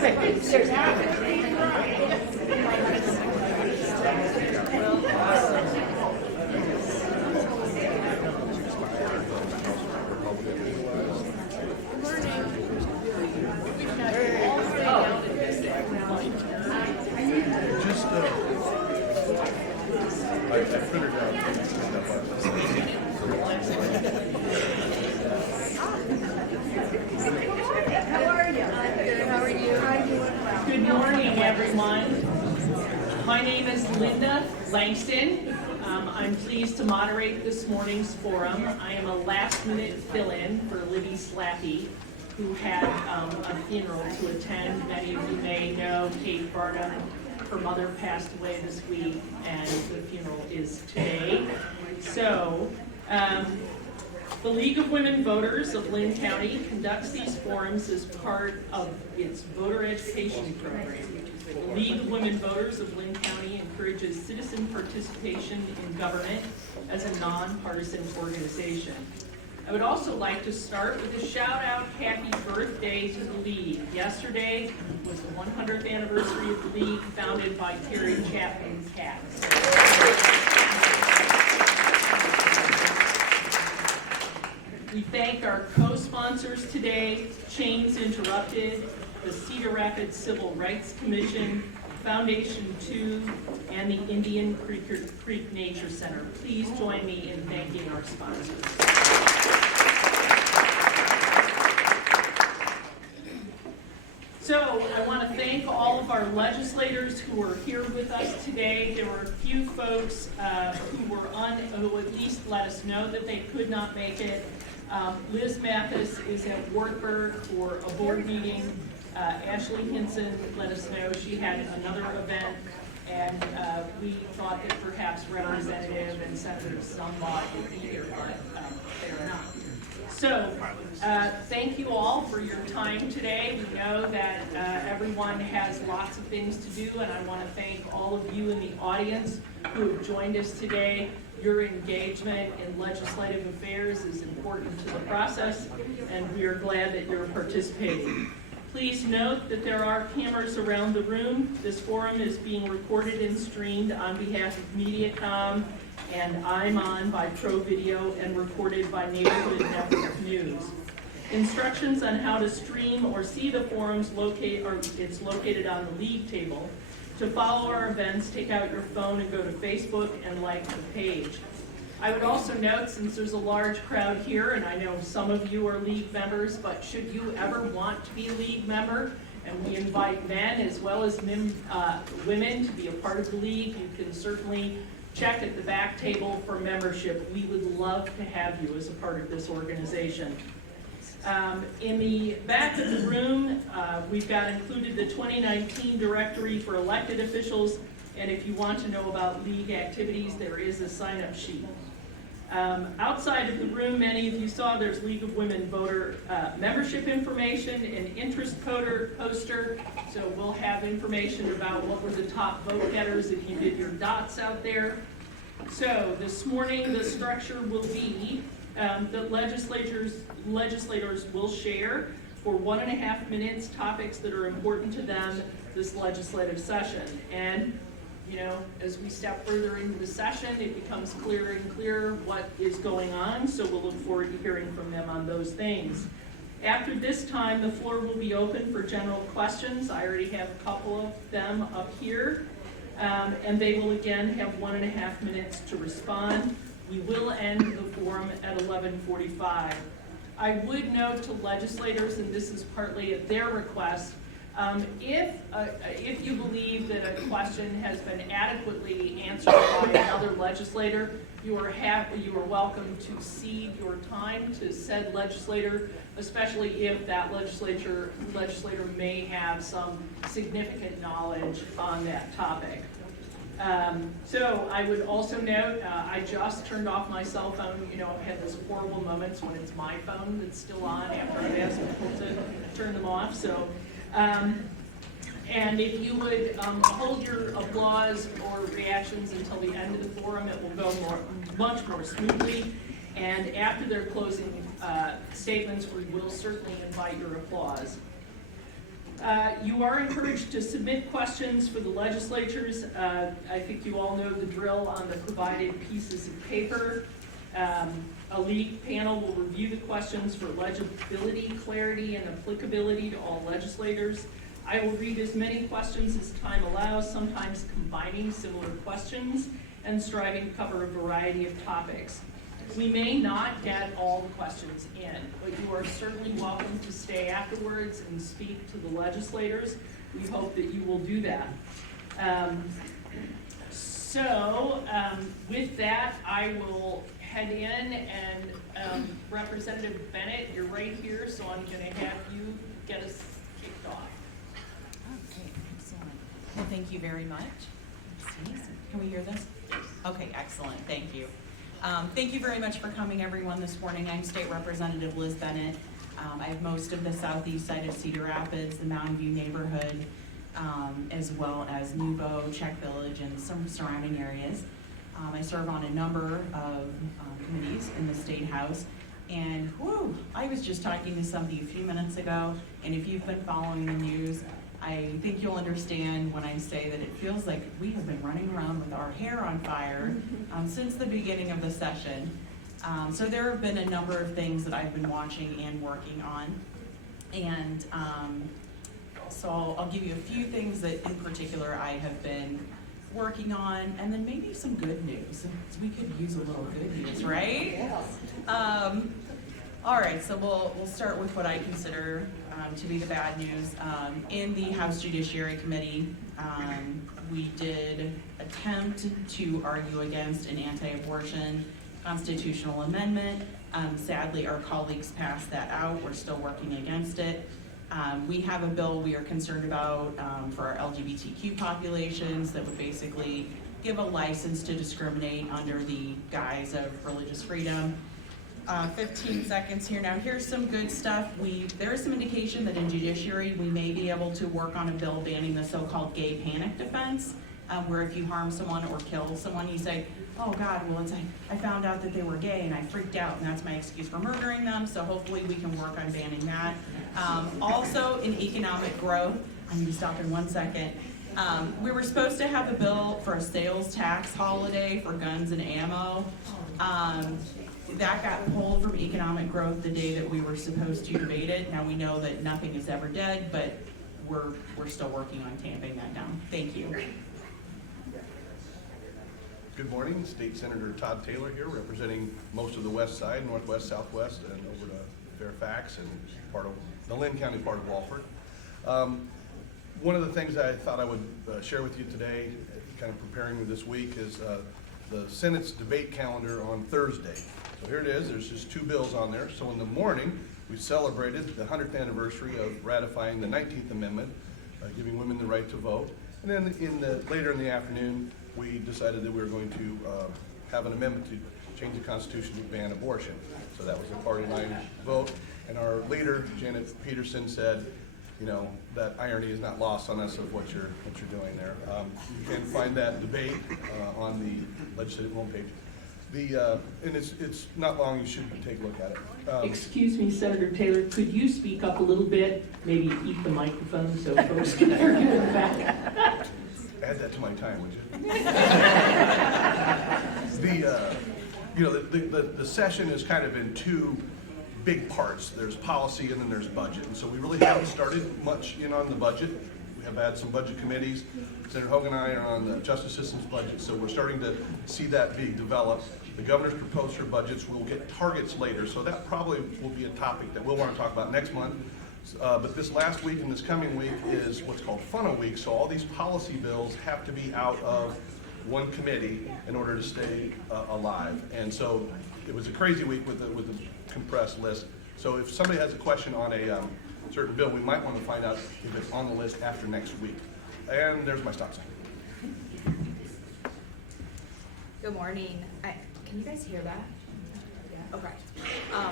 I printed out How are you? I'm good. How are you? I'm doing well. Good morning, everyone. My name is Linda Langston. I'm pleased to moderate this morning's forum. I am a last-minute fill-in for Libby Slappy, who had a funeral to attend. Many of you may know Kate Barnum. Her mother passed away this week, and the funeral is today. So, the League of Women Voters of Linn County conducts these forums as part of its voter education program. The League of Women Voters of Linn County encourages citizen participation in government as a nonpartisan organization. I would also like to start with a shout out, happy birthday to the League. Yesterday was the 100th anniversary of the League, founded by Terry Chapman Katz. We thank our co-sponsors today, Chains Interrupted, the Cedar Rapids Civil Rights Commission, Foundation 2, and the Indian Creek Nature Center. Please join me in thanking our sponsors. So I want to thank all of our legislators who are here with us today. There were a few folks who at least let us know that they could not make it. Liz Mathis is at Wartburg for a board meeting. Ashley Hinson let us know she had another event, and we thought that perhaps Representative and Senator Zumwalt would be here, but they're not. So, thank you all for your time today. We know that everyone has lots of things to do, and I want to thank all of you in the audience who have joined us today. Your engagement in legislative affairs is important to the process, and we are glad that you're participating. Please note that there are cameras around the room. This forum is being recorded and streamed on behalf of MediaCom, and I'm on by Pro Video and recorded by Neighborhood Network News. Instructions on how to stream or see the forums it's located on the league table. To follow our events, take out your phone and go to Facebook and like the page. I would also note, since there's a large crowd here, and I know some of you are league members, but should you ever want to be a league member, and we invite men as well as women to be a part of the league, you can certainly check at the back table for membership. We would love to have you as a part of this organization. In the back of the room, we've got included the 2019 directory for elected officials, and if you want to know about league activities, there is a sign-up sheet. Outside of the room, many of you saw there's League of Women Voter membership information, an interest poster, so we'll have information about what were the top vote getters if you did your dots out there. So this morning, the structure will be that legislators will share for 1.5 minutes topics that are important to them this legislative session. And you know, as we step further into the session, it becomes clearer and clearer what is going on, so we'll look forward to hearing from them on those things. After this time, the floor will be open for general questions. I already have a couple of them up here, and they will again have 1.5 minutes to respond. We will end the forum at 11:45. I would note to legislators, and this is partly at their request, if you believe that a question has been adequately answered by another legislator, you are welcome to cede your time to said legislator, especially if that legislator may have some significant knowledge on that topic. So I would also note, I just turned off my cell phone. You know, I've had those horrible moments when it's my phone that's still on after I've asked people to turn them off. So, and if you would hold your applause or reactions until the end of the forum, it will go much more smoothly. And after their closing statements, we will certainly invite your applause. You are encouraged to submit questions for the legislatures. I think you all know the drill on the provided pieces of paper. A lead panel will review the questions for legibility, clarity, and applicability to all legislators. I will read as many questions as time allows, sometimes combining similar questions and striving to cover a variety of topics. We may not get all the questions in, but you are certainly welcome to stay afterwards and speak to the legislators. We hope that you will do that. With that, I will head in and Representative Bennett, you're right here, so I'm going to have you get us kicked off. Okay, excellent. Well, thank you very much. Let's see. Can we hear this? Okay, excellent. Thank you. Thank you very much for coming, everyone, this morning. I'm State Representative Liz Bennett. I have most of the southeast side of Cedar Rapids, the Mountain View neighborhood, as well as Nubo, Czech Village, and some surrounding areas. I serve on a number of committees in the State House. And I was just talking to somebody a few minutes ago, and if you've been following the news, I think you'll understand when I say that it feels like we have been running around with our hair on fire since the beginning of the session. So there have been a number of things that I've been watching and working on. And so I'll give you a few things that in particular I have been working on, and then maybe some good news. We could use a little good news, right? Yes. All right, so we'll start with what I consider to be the bad news. In the House Judiciary Committee, we did attempt to argue against an anti-abortion constitutional amendment. Sadly, our colleagues passed that out. We're still working against it. We have a bill we are concerned about for our LGBTQ populations that would basically give a license to discriminate under the guise of religious freedom. 15 seconds here. Now, here's some good stuff. There is some indication that in judiciary we may be able to work on a bill banning the so-called gay panic defense, where if you harm someone or kill someone, you say, oh God, well, I found out that they were gay and I freaked out, and that's my excuse for murdering them. So hopefully we can work on banning that. Also, in economic growth, I'm gonna stop in 1 second. We were supposed to have a bill for a sales tax holiday for guns and ammo. That got pulled from economic growth the day that we were supposed to debate it. Now we know that nothing is ever dead, but we're still working on tamping that down. Thank you. Good morning, State Senator Todd Taylor here, representing most of the west side, northwest, southwest, and over to Fairfax and part of the Linn County part of Walford. One of the things I thought I would share with you today, kind of preparing this week, is the Senate's debate calendar on Thursday. So here it is, there's just 2 bills on there. So in the morning, we celebrated the 100th anniversary of ratifying the 19th Amendment, giving women the right to vote. And then later in the afternoon, we decided that we were going to have an amendment to change the Constitution to ban abortion. So that was a party line vote. And our leader, Janet Peterson, said, you know, that irony is not lost on us of what you're doing there. You can find that debate on the legislative homepage. And it's not long. You should take a look at it. Excuse me, Senator Taylor, could you speak up a little bit? Maybe eat the microphone so folks can hear you in the back. Add that to my time, would you? The session is kind of in 2 big parts. There's policy and then there's budget. And so we really haven't started much in on the budget. We have had some budget committees. Senator Hogan and I are on the justice system's budget, so we're starting to see that being developed. The governor's proposed her budgets. We'll get targets later, so that probably will be a topic that we'll want to talk about next month. But this last week and this coming week is what's called funnel week, so all these policy bills have to be out of one committee in order to stay alive. And so it was a crazy week with the compressed list. So if somebody has a question on a certain bill, we might want to find out if it's on the list after next week. And there's my stop sign. Good morning. Can you guys hear that? Yeah. Okay.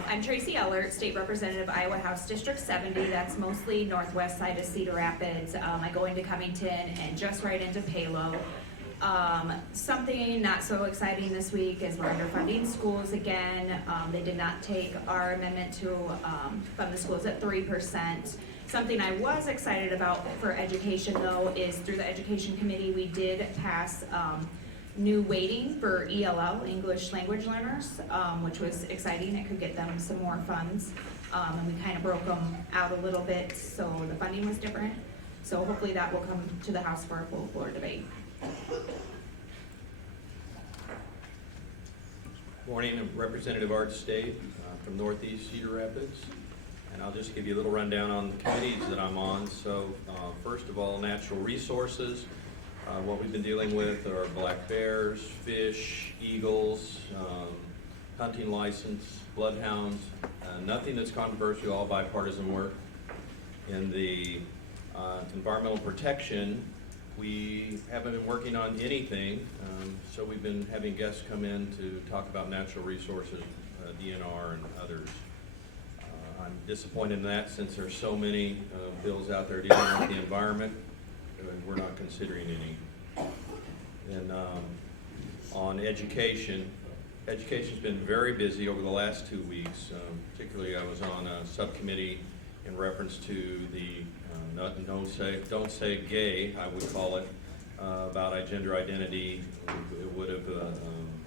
I'm Tracy Ellert, State Representative, Iowa House District 70. That's mostly northwest side of Cedar Rapids. I go into Covington and just right into Palo. Something not so exciting this week is we're underfunding schools again. They did not take our amendment to fund the schools at 3%. Something I was excited about for education though is through the education committee, we did pass new weighting for ELL, English language learners, which was exciting. It could get them some more funds. And we kind of broke them out a little bit, so the funding was different. So hopefully that will come to the House for a full floor debate. Morning, I'm Representative Art State from Northeast Cedar Rapids, and I'll just give you a little rundown on the committees that I'm on. So first of all, natural resources. What we've been dealing with are black bears, fish, eagles, hunting license, bloodhounds, nothing that's controversial, all bipartisan work. In the environmental protection, we haven't been working on anything, so we've been having guests come in to talk about natural resources, DNR and others. I'm disappointed in that since there's so many bills out there dealing with the environment, and we're not considering any. And on education, education's been very busy over the last 2 weeks. Particularly I was on a subcommittee in reference to the don't say gay, I would call it, about gender identity. It would have,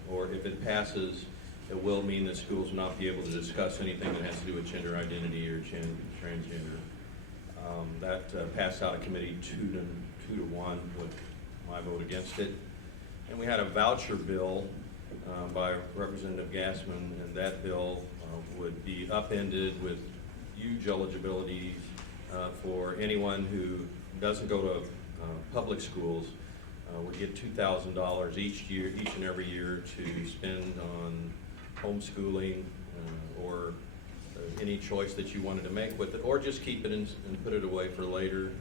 or if it passes, it will mean that schools will not be able to discuss anything that has to do with gender identity or transgender. That passed out of committee 2 to 1 with my vote against it. And we had a voucher bill by Representative Gassman, and that bill would be upended with huge eligibility for anyone who doesn't go to public schools. Would get $2,000 each and every year to spend on homeschooling or any choice that you wanted to make with it, or just keep it and put it away for later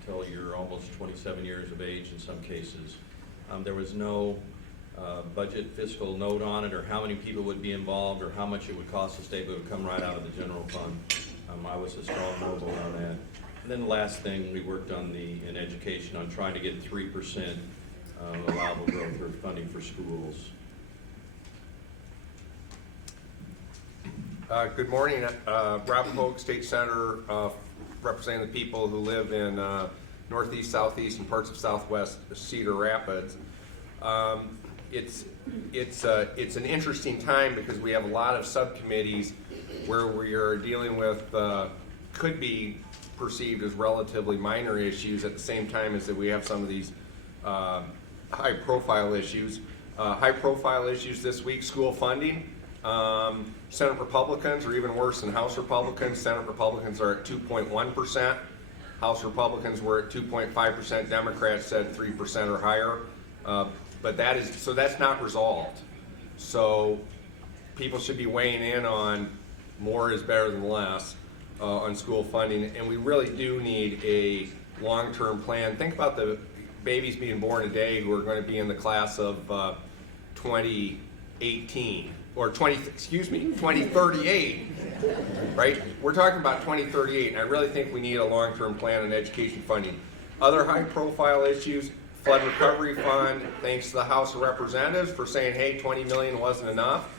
until you're almost 27 years of age in some cases. There was no budget fiscal note on it, or how many people would be involved, or how much it would cost the state, but it would come right out of the general fund. I was a strong no vote on that. And then the last thing, we worked on in education on trying to get 3% allowable growth for funding for schools. Good morning, Rob Hogue, State Senator, representing the people who live in Northeast, Southeast, and parts of Southwest Cedar Rapids. It's an interesting time because we have a lot of subcommittees where we are dealing with could be perceived as relatively minor issues at the same time as that we have some of these high-profile issues. High-profile issues this week: school funding. Senate Republicans are even worse than House Republicans. Senate Republicans are at 2.1%. House Republicans were at 2.5%. Democrats said 3% or higher. But that's not resolved. So people should be weighing in on more is better than less on school funding, and we really do need a long-term plan. Think about the babies being born today who are going to be in the class of 2018 or 2038, right? We're talking about 2038, and I really think we need a long-term plan on education funding. Other high-profile issues: flood recovery fund. Thanks to the House of Representatives for saying, hey, 20 million wasn't enough.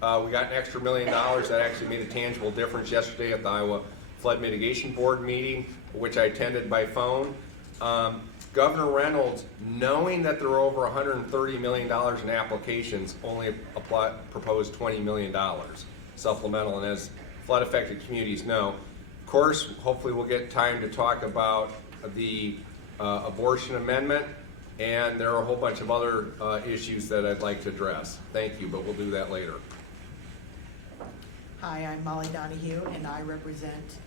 We got an extra $1 million that actually made a tangible difference yesterday at the Iowa Flood Mitigation Board meeting, which I attended by phone. Governor Reynolds, knowing that there were over $130 million in applications, only proposed $20 million supplemental, and as flood-affected communities know. Of course, hopefully we'll get time to talk about the abortion amendment, and there are a whole bunch of other issues that I'd like to address. Thank you, but we'll do that later. Hi, I'm Molly Donahue, and I represent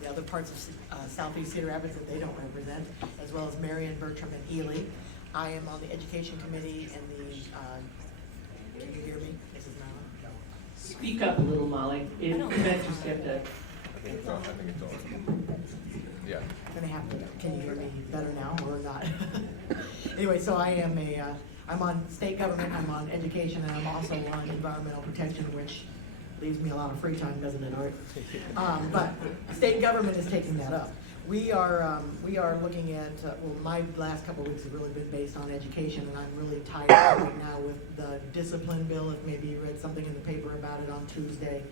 the other parts of Southeast Cedar Rapids that they don't represent, as well as Marion, Bertram, and Ely. I am on the Education Committee and the, can you hear me, Mrs. Mallon? Speak up a little, Molly. If you just have to. I think it's on. Yeah. Gonna have to, can you hear me better now or not? Anyway, so I'm on state government, I'm on education, and I'm also on environmental protection, which leaves me a lot of free time, doesn't it, Art? But state government is taking that up. We are looking at, well, my last couple of weeks have really been based on education, and I'm really tired right now with the discipline bill. If maybe you read something in the paper about it on Tuesday,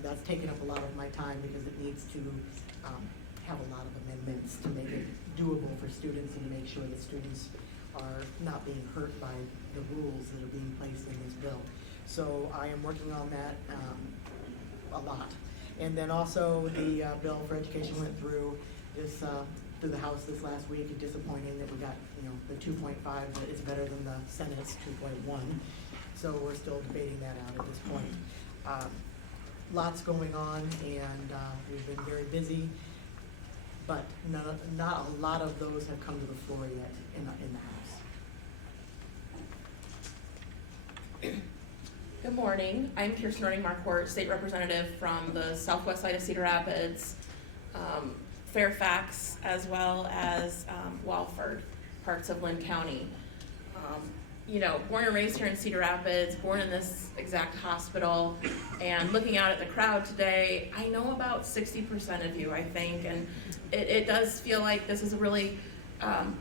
that's taken up a lot of my time because it needs to have a lot of amendments to make it doable for students and to make sure that students are not being hurt by the rules that are being placed in this bill. So I am working on that a lot. And then also the bill for education went through this through the House this last week. It's disappointing that we got, you know, the 2.5 that is better than the Senate's 2.1. So we're still debating that out at this point. Lots going on, and we've been very busy, but not a lot of those have come to the floor yet in the House. Good morning. I'm Kirsten Running Marquardt, State Representative from the southwest side of Cedar Rapids, Fairfax, as well as Walford, parts of Linn County. You know, born and raised here in Cedar Rapids, born in this exact hospital, and looking out at the crowd today, I know about 60% of you, I think, and it does feel like this is a really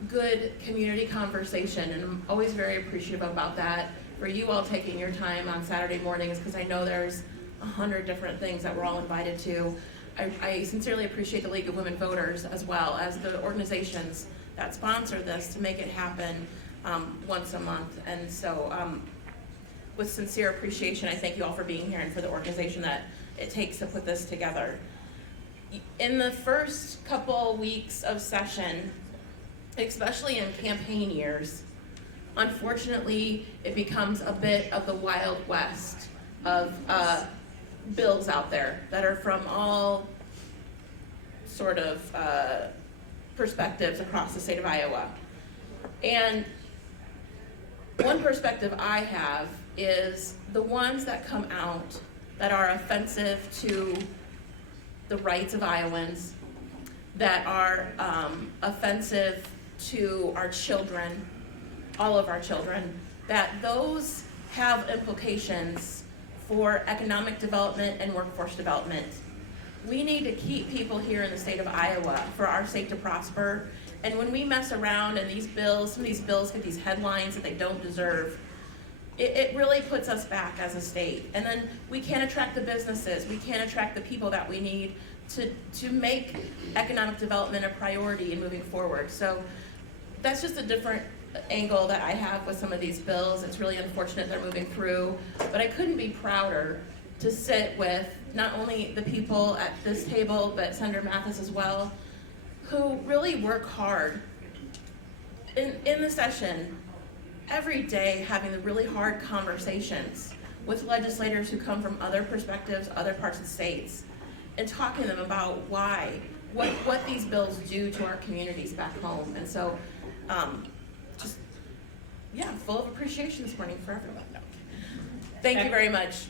good community conversation, and I'm always very appreciative about that. For you all taking your time on Saturday mornings, because I know there's 100 different things that we're all invited to. I sincerely appreciate the League of Women Voters as well as the organizations that sponsor this to make it happen once a month. And so with sincere appreciation, I thank you all for being here and for the organization that it takes to put this together. In the first couple weeks of session, especially in campaign years, unfortunately, it becomes a bit of the Wild West of bills out there that are from all sort of perspectives across the state of Iowa. And one perspective I have is the ones that come out that are offensive to the rights of Iowans, that are offensive to our children, all of our children, that those have implications for economic development and workforce development. We need to keep people here in the state of Iowa for our state to prosper. And when we mess around and these bills, some of these bills get these headlines that they don't deserve, it really puts us back as a state. And then we can't attract the businesses, we can't attract the people that we need to make economic development a priority in moving forward. So that's just a different angle that I have with some of these bills. It's really unfortunate they're moving through, but I couldn't be prouder to sit with not only the people at this table, but Senator Mathis as well, who really work hard in the session every day, having the really hard conversations with legislators who come from other perspectives, other parts of the states, and talking to them about what these bills do to our communities back home. And so full of appreciation this morning for everyone. Thank you very much.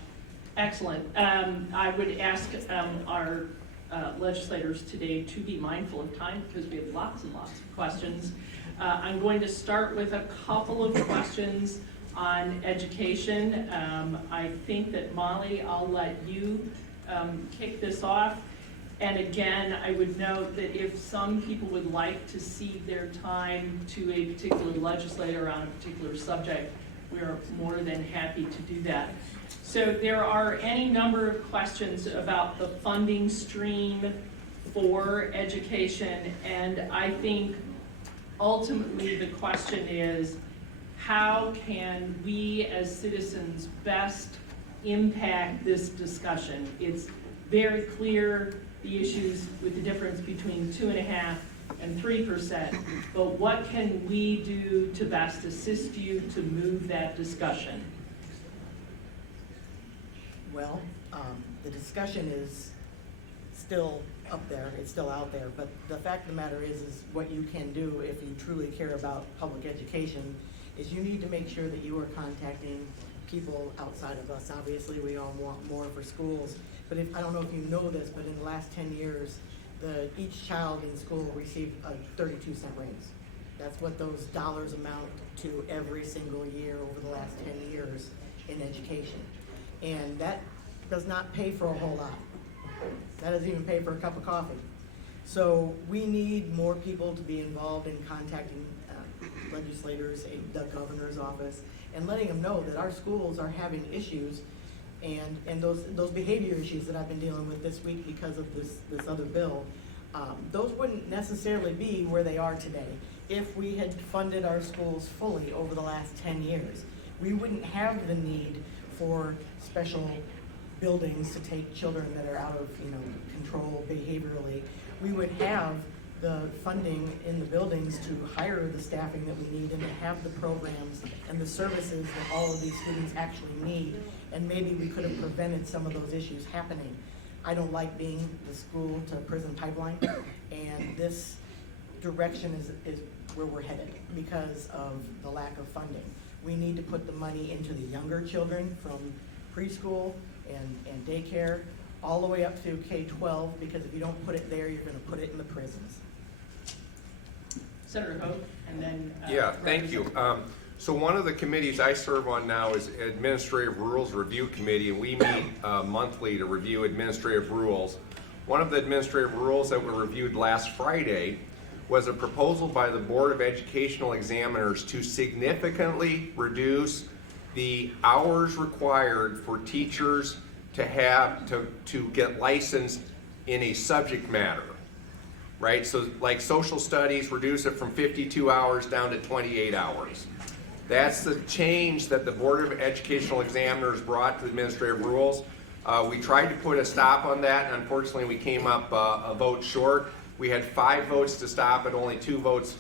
Excellent. I would ask our legislators today to be mindful of time because we have lots and lots of questions. I'm going to start with a couple of questions on education. I think that Molly, I'll let you kick this off. And again, I would note that if some people would like to cede their time to a particular legislator on a particular subject, we are more than happy to do that. So there are any number of questions about the funding stream for education, and I think ultimately the question is, how can we as citizens best impact this discussion? It's very clear the issues with the difference between 2.5% and 3%, but what can we do to best assist you to move that discussion? Well, the discussion is still up there, it's still out there, but the fact of the matter is what you can do if you truly care about public education is you need to make sure that you are contacting people outside of us. Obviously, we all want more for schools, but I don't know if you know this, but in the last 10 years, each child in school received a 32-cent raise. That's what those dollars amount to every single year over the last 10 years in education. And that does not pay for a whole lot. That doesn't even pay for a cup of coffee. So we need more people to be involved in contacting legislators, the governor's office, and letting them know that our schools are having issues and those behavior issues that I've been dealing with this week because of this other bill Those wouldn't necessarily be where they are today if we had funded our schools fully over the last 10 years. We wouldn't have the need for special buildings to take children that are out of, control behaviorally. We would have the funding in the buildings to hire the staffing that we need and to have the programs and the services that all of these students actually need. And maybe we could have prevented some of those issues happening. I don't like being the school to prison pipeline, and this direction is where we're headed because of the lack of funding. We need to put the money into the younger children from preschool and daycare all the way up through K-12, because if you don't put it there, you're gonna put it in the prisons. Senator Hope, and then. Yeah, thank you. So one of the committees I serve on now is Administrative Rules Review Committee, and we meet monthly to review administrative rules. One of the administrative rules that were reviewed last Friday was a proposal by the Board of Educational Examiners to significantly reduce the hours required for teachers to have to get licensed in a subject matter, right? So like social studies, reduce it from 52 hours down to 28 hours. That's the change that the Board of Educational Examiners brought to the administrative rules. We tried to put a stop on that, and unfortunately we came up a vote short. We had 5 votes to stop it, only 2 votes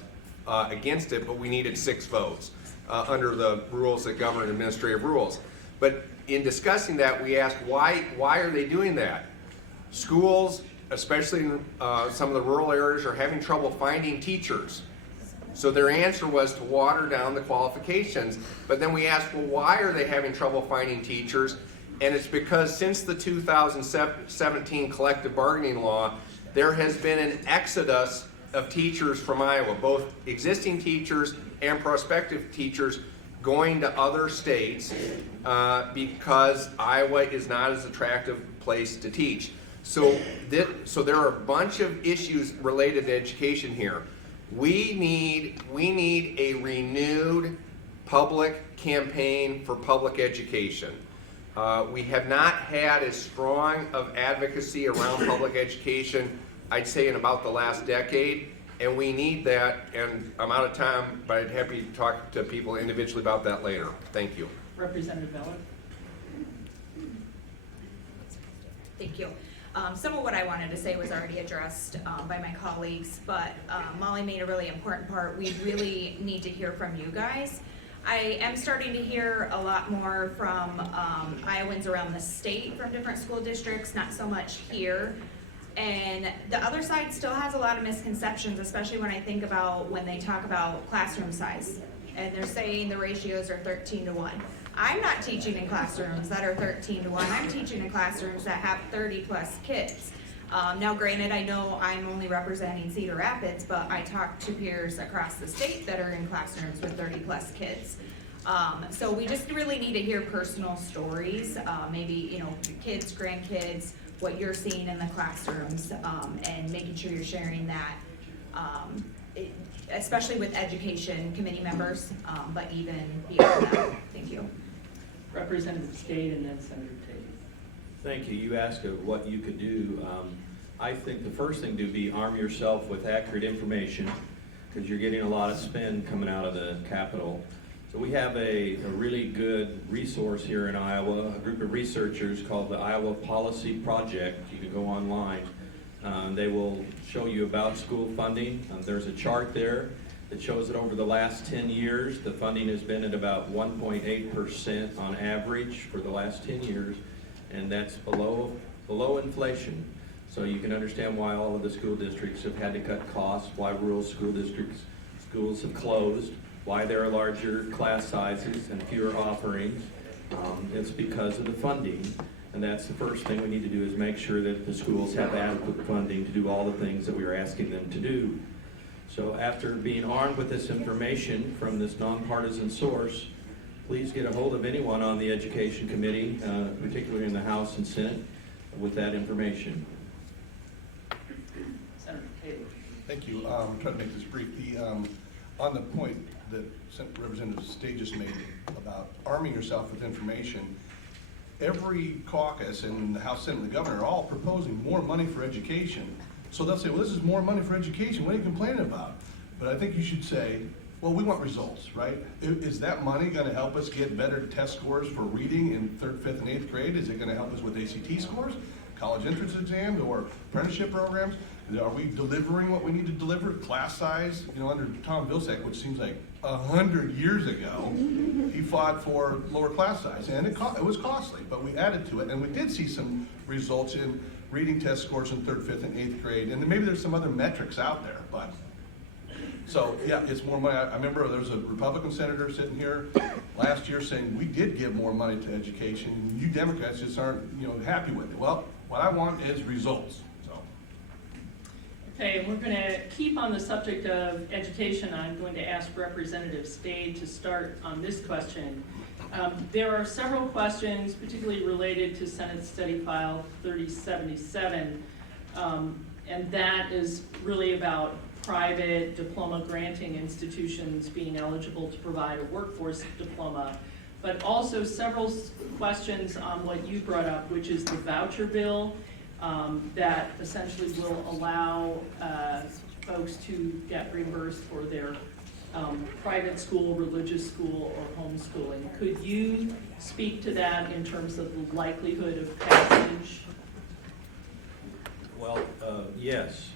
against it, but we needed 6 votes under the rules that govern administrative rules. But in discussing that, we asked why are they doing that? Schools, especially in some of the rural areas, are having trouble finding teachers. So their answer was to water down the qualifications. But then we asked, well, why are they having trouble finding teachers? And it's because since the 2017 collective bargaining law, there has been an exodus of teachers from Iowa, both existing teachers and prospective teachers going to other states because Iowa is not as attractive a place to teach. So there are a bunch of issues related to education here. We need a renewed public campaign for public education. We have not had as strong of advocacy around public education, I'd say, in about the last decade, and we need that. And I'm out of time, but I'd happy to talk to people individually about that later. Thank you. Representative Miller. Thank you. Some of what I wanted to say was already addressed by my colleagues, but Molly made a really important part. We really need to hear from you guys. I am starting to hear a lot more from Iowans around the state from different school districts, not so much here. And the other side still has a lot of misconceptions, especially when I think about when they talk about classroom size. And they're saying the ratios are 13-1. I'm not teaching in classrooms that are 13-1. I'm teaching in classrooms that have 30 plus kids. Now granted, I know I'm only representing Cedar Rapids, but I talk to peers across the state that are in classrooms with 30 plus kids. So we just really need to hear personal stories, maybe, kids, grandkids, what you're seeing in the classrooms, and making sure you're sharing that, especially with education committee members, but even beyond that. Thank you. Representative State, and then Senator Tate. Thank you. You asked what you could do. I think the first thing to be arm yourself with accurate information, because you're getting a lot of spin coming out of the Capitol. So we have a really good resource here in Iowa, a group of researchers called the Iowa Policy Project. You can go online. They will show you about school funding. There's a chart there that shows that over the last 10 years, the funding has been at about 1.8% on average for the last 10 years, and that's below inflation. So you can understand why all of the school districts have had to cut costs, why rural schools have closed, why there are larger class sizes and fewer offerings. It's because of the funding, and that's the first thing we need to do, is make sure that the schools have adequate funding to do all the things that we are asking them to do. So after being armed with this information from this nonpartisan source, please get a hold of anyone on the Education Committee, particularly in the House and Senate, with that information. Senator Tate. Thank you. I'm trying to make this brief. On the point that Representative State just made about arming yourself with information, every caucus in the House, Senate, and the governor are all proposing more money for education. So they'll say, well, this is more money for education, what are you complaining about? But I think you should say, well, we want results, right? Is that money gonna help us get better test scores for reading in 3rd, 5th, and 8th grade? Is it gonna help us with ACT scores, college entrance exams, or apprenticeship programs? Are we delivering what we need to deliver? Class size, under Tom Vilsack, which seems like 100 years ago, he fought for lower class size, and it was costly, but we added to it, and we did see some results in reading test scores in 3rd, 5th, and 8th grade, and then maybe there's some other metrics out there, but. So, yeah, it's more money. I remember there was a Republican senator sitting here last year saying, we did give more money to education. You Democrats just aren't, happy with it. Well, what I want is results, so. Okay, we're going to keep on the subject of education. I'm going to ask Representative Stade to start on this question. There are several questions, particularly related to Senate Study File 3077, and that is really about private diploma granting institutions being eligible to provide a workforce diploma, but also several questions on what you brought up, which is the voucher bill that essentially will allow folks to get reimbursed for their private school, religious school, or homeschooling. Could you speak to that in terms of the likelihood of passage? Well, yes.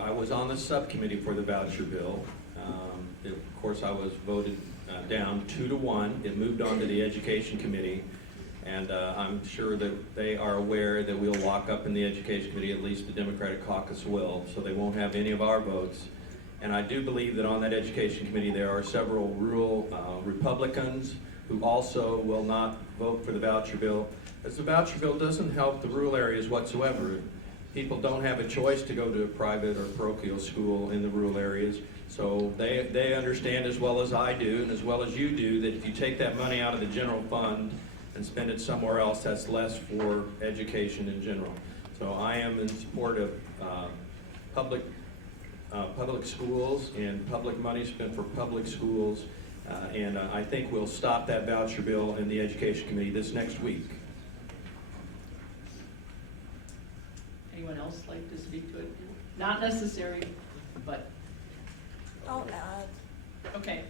I was on the subcommittee for the voucher bill. Of course, I was voted down 2-1. It moved on to the Education Committee, and I'm sure that they are aware that we'll lock up in the Education Committee, at least the Democratic caucus will, so they won't have any of our votes. And I do believe that on that Education Committee there are several rural Republicans who also will not vote for the voucher bill, as the voucher bill doesn't help the rural areas whatsoever. People don't have a choice to go to a private or parochial school in the rural areas. So they understand as well as I do, and as well as you do, that if you take that money out of the general fund and spend it somewhere else, that's less for education in general. So I am in support of public schools and public money spent for public schools. And I think we'll stop that voucher bill in the Education Committee this next week. Anyone else like to speak to it? Not necessary, but. I'll add. Okay,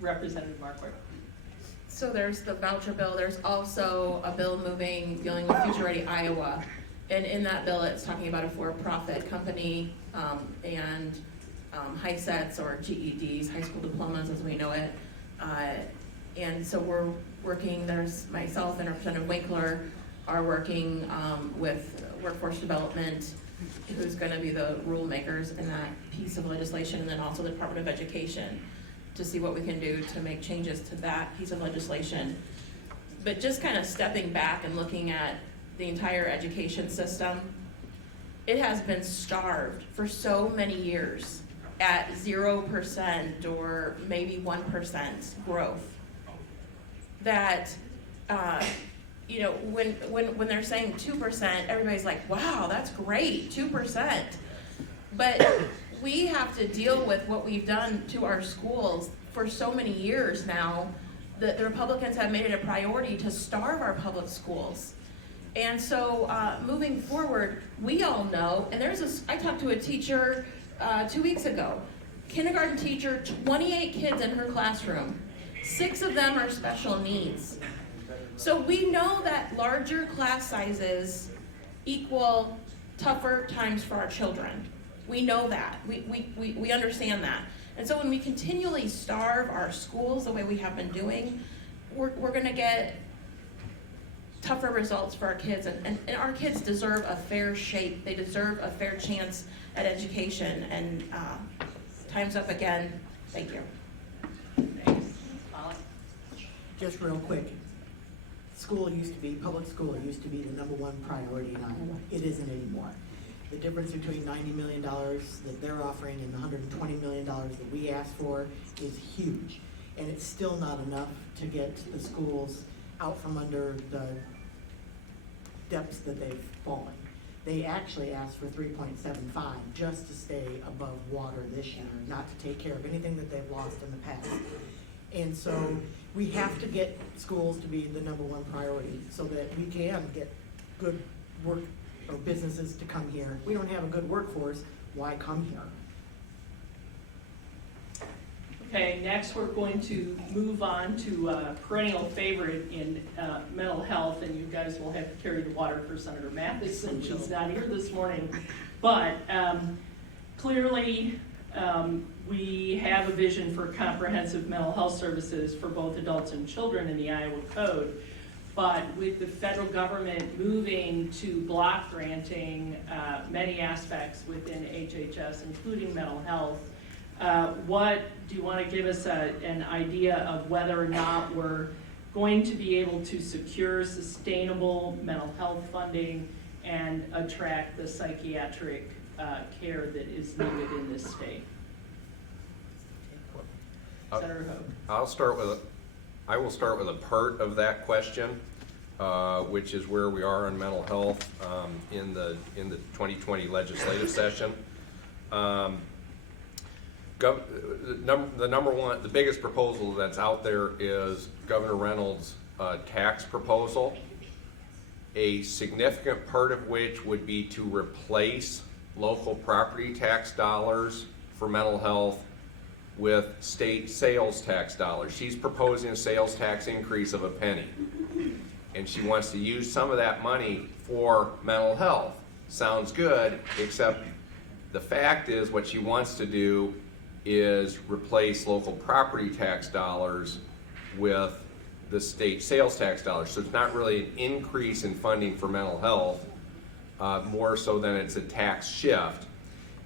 Representative Marquardt. So there's the voucher bill, there's also a bill dealing with Future Ready Iowa. And in that bill, it's talking about a for-profit company and high sets or GEDs, high school diplomas as we know it. And so we're working, there's myself and Representative Winkler are working with workforce development, who's going to be the rule makers in that piece of legislation, and then also the Department of Education to see what we can do to make changes to that piece of legislation. But just kind of stepping back and looking at the entire education system, it has been starved for so many years at 0% or maybe 1% growth that when they're saying 2%, everybody's like, wow, that's great, 2%. But we have to deal with what we've done to our schools for so many years now that the Republicans have made it a priority to starve our public schools. And so moving forward, we all know, and I talked to a teacher 2 weeks ago, kindergarten teacher, 28 kids in her classroom, 6 of them are special needs. So we know that larger class sizes equal tougher times for our children. We know that. We understand that. And so when we continually starve our schools the way we have been doing, we're going to get tougher results for our kids. And our kids deserve a fair shake. They deserve a fair chance at education. And time's up again. Thank you. Thanks. Molly? Just real quick. Public school used to be the #1 priority in Iowa. It isn't anymore. The difference between $90 million that they're offering and the $120 million that we asked for is huge. And it's still not enough to get the schools out from under the depths that they've fallen. They actually asked for 3.75 just to stay above water this year, not to take care of anything that they've lost in the past. And so we have to get schools to be the #1 priority so that we can get good work or businesses to come here. If we don't have a good workforce, why come here? Okay, next we're going to move on to a perennial favorite in mental health, and you guys will have to carry the water for Senator Mathis, and she's not here this morning. But clearly, we have a vision for comprehensive mental health services for both adults and children in the Iowa Code. But with the federal government moving to block granting many aspects within HHS, including mental health, what do you want to give us an idea of whether or not we're going to be able to secure sustainable mental health funding and attract the psychiatric care that is needed in this state? Senator Hogue. I will start with a part of that question, which is where we are in mental health in the 2020 legislative session. The biggest proposal that's out there is Governor Reynolds' tax proposal, a significant part of which would be to replace local property tax dollars for mental health with state sales tax dollars. She's proposing a sales tax increase of $0.01, and she wants to use some of that money for mental health. Sounds good, except the fact is what she wants to do is replace local property tax dollars with the state sales tax dollars. So it's not really an increase in funding for mental health, more so than it's a tax shift.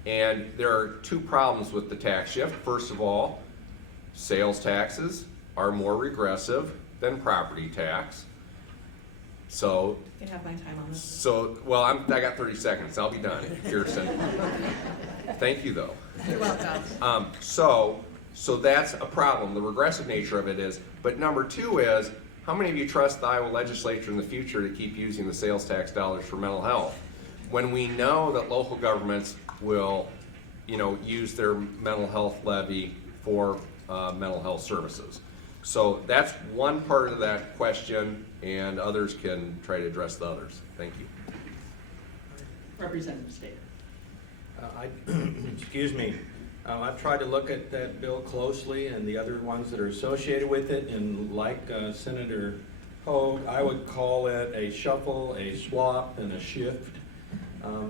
And there are two problems with the tax shift. First of all, sales taxes are more regressive than property tax. So, You can have my time on this. well, I got 30 seconds. I'll be done, Kirsten. Thank you, though. You're welcome. So that's a problem. The regressive nature of it is. But number two is, how many of you trust the Iowa legislature in the future to keep using the sales tax dollars for mental health? When we know that local governments will, use their mental health levy for mental health services. So that's one part of that question, and others can try to address the others. Thank you. Representative State. Excuse me. I've tried to look at that bill closely and the other ones that are associated with it, and like Senator Hogue, I would call it a shuffle, a swap, and a shift.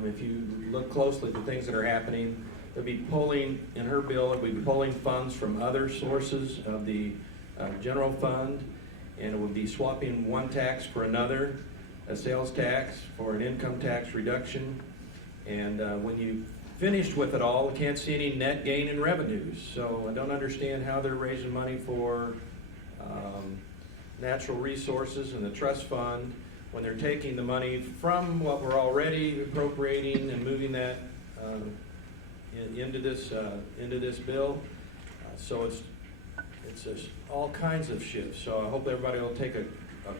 If you look closely at the things that are happening, they'll be pulling, in her bill, it would be pulling funds from other sources of the general fund, and it would be swapping one tax for another, a sales tax for an income tax reduction. And when you finished with it all, we can't see any net gain in revenues. So I don't understand how they're raising money for natural resources and the trust fund when they're taking the money from what we're already appropriating and moving that into this bill. So it's all kinds of shifts. So I hope everybody will take a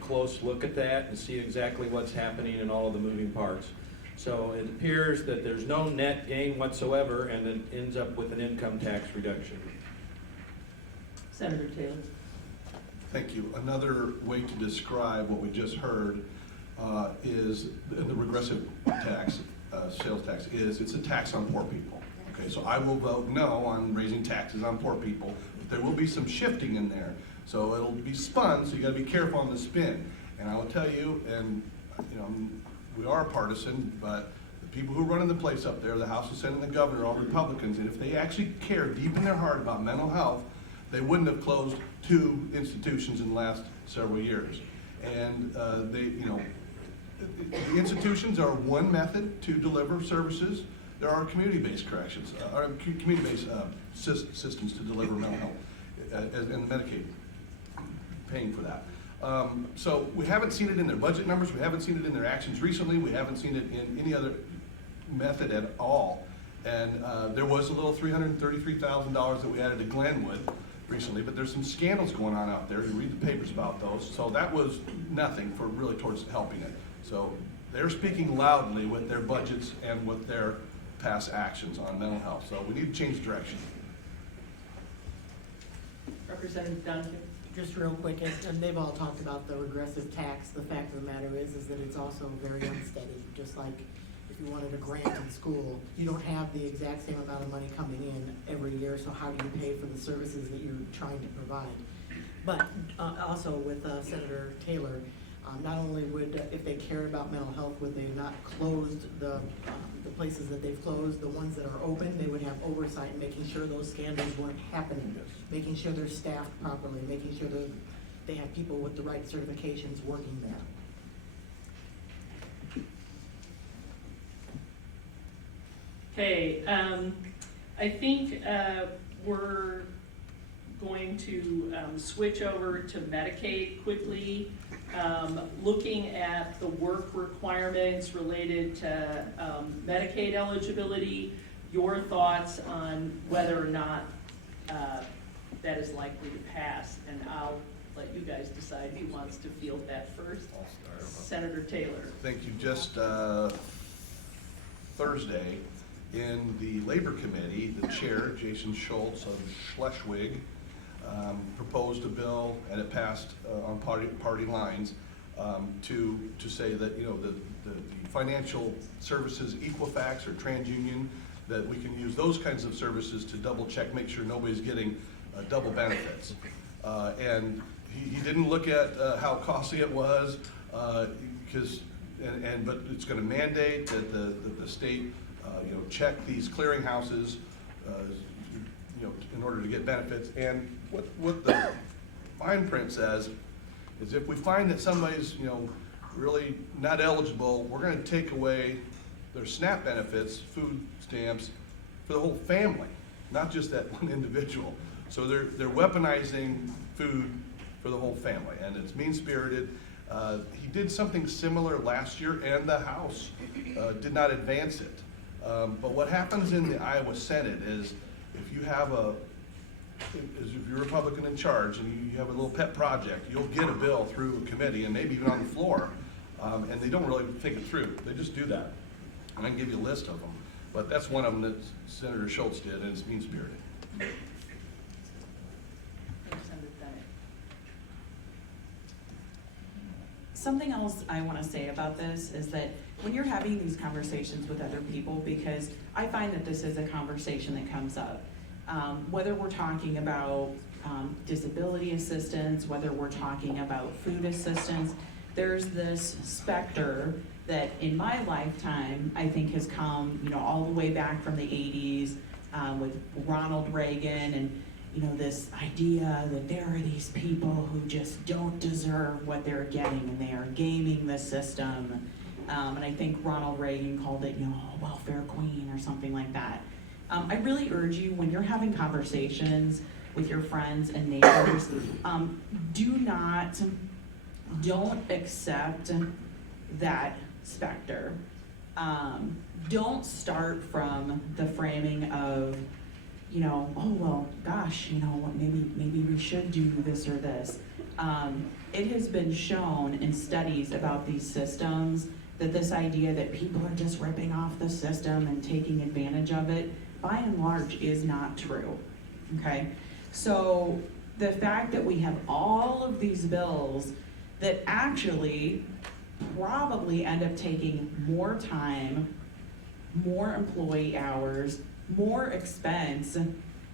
close look at that and see exactly what's happening in all of the moving parts. So it appears that there's no net gain whatsoever, and it ends up with an income tax reduction. Senator Taylor. Thank you. Another way to describe what we just heard is the regressive tax, sales tax, is it's a tax on poor people. Okay, so I will vote no on raising taxes on poor people, but there will be some shifting in there. So it'll be spun, so you gotta be careful on the spin. And I will tell you, and we are partisan, but the people who are running the place up there, the House, the Senate, and the governor, are all Republicans, and if they actually care deep in their heart about mental health, they wouldn't have closed 2 institutions in the last several years. And the institutions are one method to deliver services. There are community-based corrections, or community-based systems to deliver mental health, and Medicaid paying for that. So we haven't seen it in their budget numbers, we haven't seen it in their actions recently, we haven't seen it in any other method at all. And there was a little $333,000 that we added to Glenwood recently, but there's some scandals going on out there. You read the papers about those. So that was nothing for really towards helping it. So they're speaking loudly with their budgets and with their past actions on mental health. So we need to change direction. Representative Duncan. Just real quick, and they've all talked about the regressive tax. The fact of the matter is that it's also very unsteady. Just like if you wanted a grant in school, you don't have the exact same amount of money coming in every year, so how do you pay for the services that you're trying to provide? But also with Senator Taylor, not only would, if they cared about mental health, would they not close the places that they've closed, the ones that are open, they would have oversight, making sure those scandals weren't happening, making sure they're staffed properly, making sure that they have people with the right certifications working there. Okay, I think we're going to switch over to Medicaid quickly. Looking at the work requirements related to Medicaid eligibility, your thoughts on whether or not that is likely to pass, and I'll let you guys decide who wants to field that first. Senator Taylor. Thank you. Just Thursday, in the Labor Committee, the chair, Jason Schultz of Schleswig, proposed a bill, and it passed on party lines, to say that, you know, the financial services, Equifax or TransUnion, that we can use those kinds of services to double check, make sure nobody's getting double benefits. And he didn't look at how costly it was, but it's going to mandate that the state, you know, check these clearinghouses, you know, in order to get benefits. And what the fine print says is if we find that somebody's, you know, really not eligible, we're going to take away their SNAP benefits, food stamps, for the whole family, not just that one individual. So they're weaponizing food for the whole family, and it's mean-spirited. He did something similar last year, and the House did not advance it. But what happens in the Iowa Senate is if you have if you're a Republican in charge and you have a little pet project, you'll get a bill through a committee and maybe even on the floor, and they don't really think it through. They just do that. And I can give you a list of them, but that's one of them that Senator Schultz did, and it's mean-spirited. Something else I want to say about this is that when you're having these conversations with other people, because I find that this is a conversation that comes up, whether we're talking about disability assistance, whether we're talking about food assistance, there's this specter that in my lifetime I think has come, you know, all the way back from the 80s with Ronald Reagan, and you know, this idea that there are these people who just don't deserve what they're getting and they are gaming the system. And I think Ronald Reagan called it, you know, welfare queen or something like that. I really urge you, when you're having conversations with your friends and neighbors, don't accept that specter. Don't start from the framing of, you know, oh, well, gosh, you know, maybe we should do this or this. It has been shown in studies about these systems that this idea that people are just ripping off the system and taking advantage of it, by and large, is not true, okay? So the fact that we have all of these bills that actually probably end up taking more time, more employee hours, more expense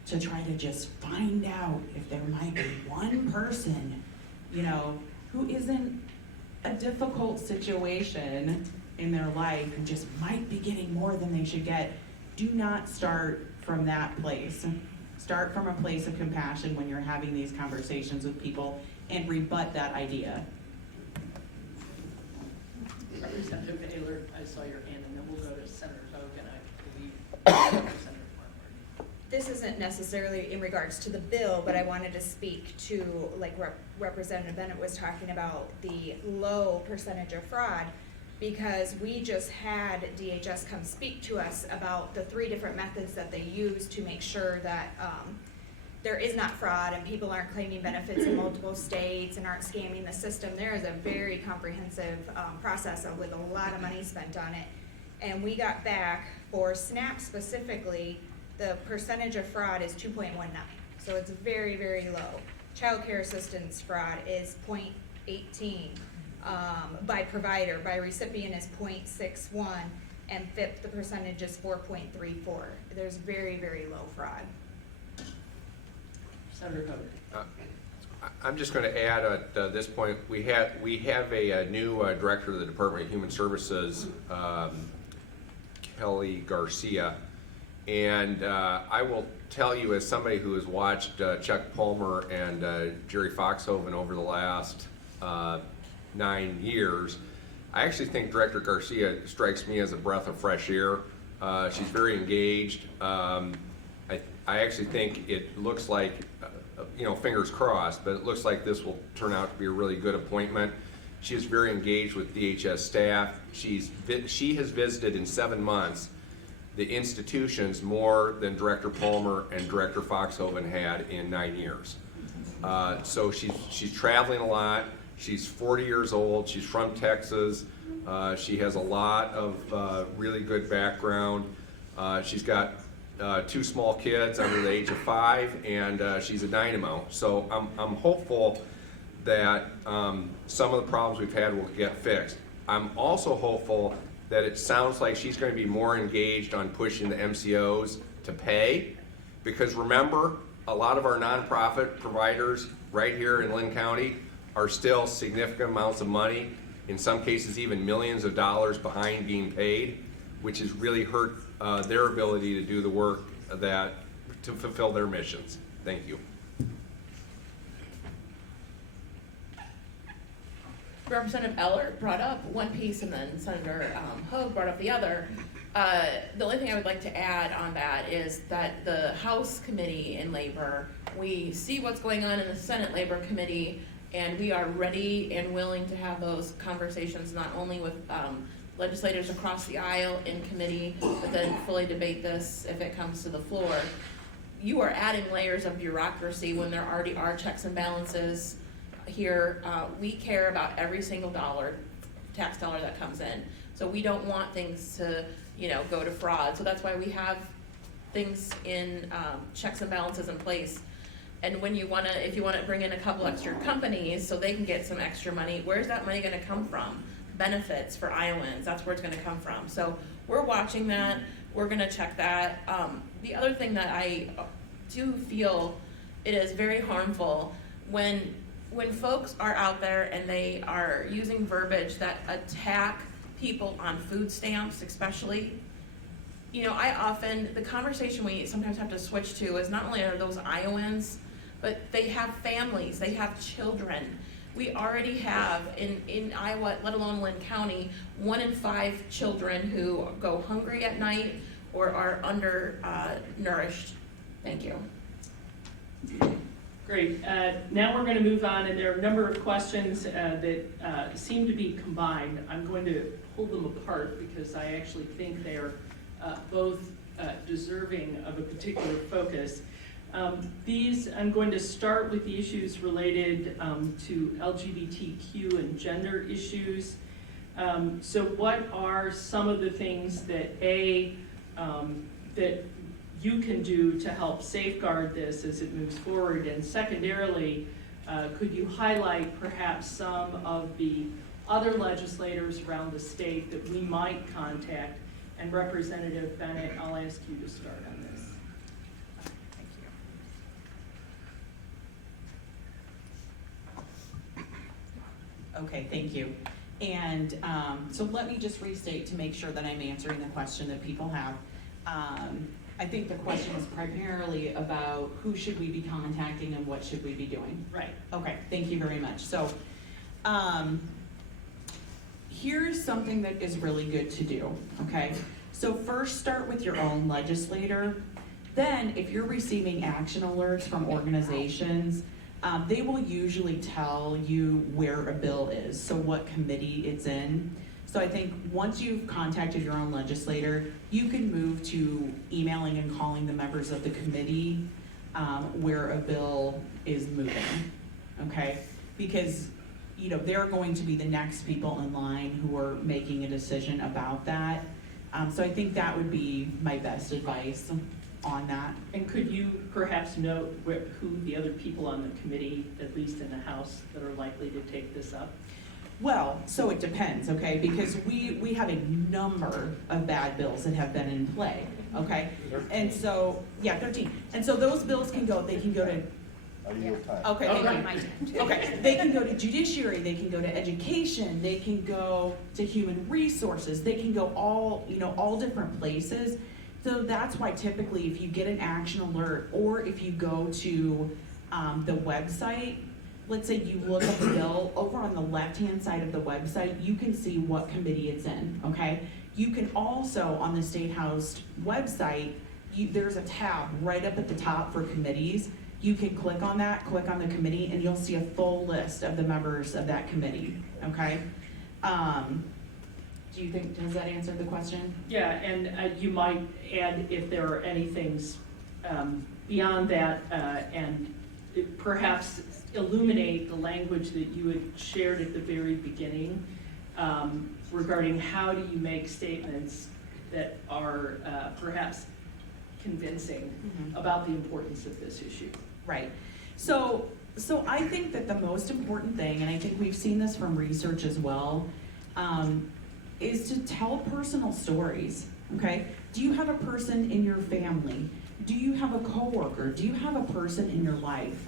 to try to just find out if there might be one person, you know, who isn't a difficult situation in their life and just might be getting more than they should get. Do not start from that place. Start from a place of compassion when you're having these conversations with people and rebut that idea. Representative Taylor, I saw your hand, and then we'll go to Senator Hogan, I believe. Senator Farmer. This isn't necessarily in regards to the bill, but I wanted to speak to, like Representative Bennett was talking about, the low percentage of fraud, because we just had DHS come speak to us about the 3 different methods that they use to make sure that there is not fraud and people aren't claiming benefits in multiple states and aren't scamming the system. There is a very comprehensive process with a lot of money spent on it. And we got back, for SNAP specifically, the percentage of fraud is 2.19. So it's very, very low. child care assistance fraud is 0.18. By provider, by recipient is 0.61, and FIP, the percentage is 4.34. There's very, very low fraud. Senator Hubbard. I'm just going to add at this point, we have a new director of the Department of Human Services, Kelly Garcia, and I will tell you, as somebody who has watched Chuck Palmer and Jerry Foxhoven over the last 9 years, I actually think Director Garcia strikes me as a breath of fresh air. She's very engaged. I actually think it looks like, fingers crossed, but it looks like this will turn out to be a really good appointment. She is very engaged with DHS staff. She has visited in 7 months the institutions more than Director Palmer and Director Foxhoven had in 9 years. So she's traveling a lot. She's 40 years old. She's from Texas. She has a lot of really good background. She's got 2 small kids under the age of 5, and she's a dynamo. So I'm hopeful that some of the problems we've had will get fixed. I'm also hopeful that it sounds like she's going to be more engaged on pushing the MCOs to pay, because remember, a lot of our nonprofit providers right here in Linn County are still significant amounts of money, in some cases even millions of dollars behind being paid, which has really hurt their ability to do the work to fulfill their missions. Thank you. Representative Eller brought up one piece and then Senator Hogue brought up the other. The only thing I would like to add on that is that the House Committee in Labor, we see what's going on in the Senate Labor Committee, and we are ready and willing to have those conversations not only with legislators across the aisle in committee, but then fully debate this if it comes to the floor. You are adding layers of bureaucracy when there already are checks and balances here. We care about every single tax dollar that comes in. So we don't want things to, go to fraud. So that's why we have things in checks and balances in place. And if you wanna bring in a couple extra companies so they can get some extra money, where's that money gonna come from? Benefits for Iowans, that's where it's gonna come from. So we're watching that, we're gonna check that. The other thing that I do feel it is very harmful when folks are out there and they are using verbiage that attack people on food stamps especially. The conversation we sometimes have to switch to is not only are those Iowans, but they have families, they have children. We already have in Iowa, let alone Linn County, 1 in 5 children who go hungry at night or are undernourished. Thank you. Great. Now we're going to move on, and there are a number of questions that seem to be combined. I'm going to pull them apart because I actually think they are both deserving of a particular focus. I'm going to start with the issues related to LGBTQ and gender issues. So what are some of the things that that you can do to help safeguard this as it moves forward? And secondarily, could you highlight perhaps some of the other legislators around the state that we might contact? And Representative Bennett, I'll ask you to start on this. Okay, thank you. And so let me just restate to make sure that I'm answering the question that people have. I think the question is primarily about who should we be contacting and what should we be doing. Right. Okay, thank you very much. So here's something that is really good to do, okay? So first start with your own legislator. Then if you're receiving action alerts from organizations, they will usually tell you where a bill is, so what committee it's in. So I think once you've contacted your own legislator, you can move to emailing and calling the members of the committee where a bill is moving, okay? Because they're going to be the next people in line who are making a decision about that. So I think that would be my best advice. on that. And could you perhaps note who the other people on the committee, at least in the House, that are likely to take this up? Well, so it depends, okay, because we have a number of bad bills that have been in play, okay? And so, yeah, 13. And so those bills can go, they can go to, okay, okay, they can go to judiciary, they can go to education, they can go to human resources, they can go all, all different places. So that's why typically if you get an action alert, or if you go to the website, let's say you look up the bill, over on the left-hand side of the website, you can see what committee it's in, okay? You can also, on the State House website, there's a tab right up at the top for committees. You can click on that, click on the committee, and you'll see a full list of the members of that committee, okay? Do you think, does that answer the question? Yeah, and you might add if there are any things beyond that, and perhaps illuminate the language that you had shared at the very beginning regarding how do you make statements that are perhaps convincing about the importance of this issue. Right. So I think that the most important thing, and I think we've seen this from research as well, is to tell personal stories, okay? Do you have a person in your family? Do you have a coworker? Do you have a person in your life?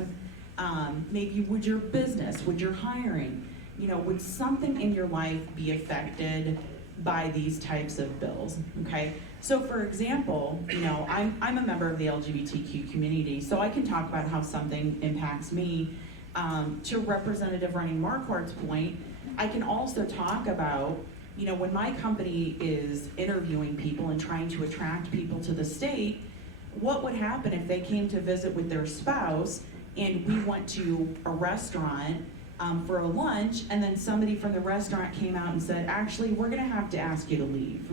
Maybe would your business, would your hiring, would something in your life be affected by these types of bills, okay? So for example, I'm a member of the LGBTQ community, so I can talk about how something impacts me. To Representative Running Marquardt's point, I can also talk about, when my company is interviewing people and trying to attract people to the state, what would happen if they came to visit with their spouse and we went to a restaurant for a lunch, and then somebody from the restaurant came out and said, actually, we're gonna have to ask you to leave.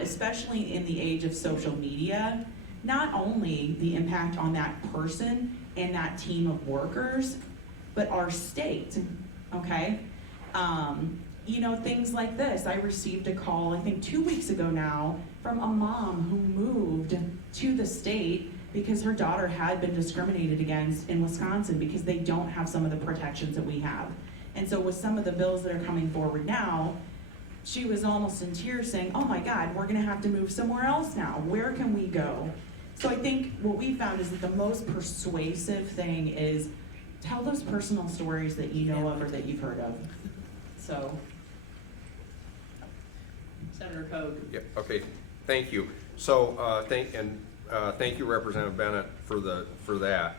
Especially in the age of social media, not only the impact on that person and that team of workers, but our state, okay? Things like this. I received a call, I think 2 weeks ago now, from a mom who moved to the state because her daughter had been discriminated against in Wisconsin because they don't have some of the protections that we have. And so with some of the bills that are coming forward now, she was almost in tears saying, oh my God, we're gonna have to move somewhere else now. Where can we go? So I think what we found is that the most persuasive thing is tell those personal stories that you know of or that you've heard of. So. Senator Koch. Yep, okay, thank you. So, thank you, Representative Bennett, for that.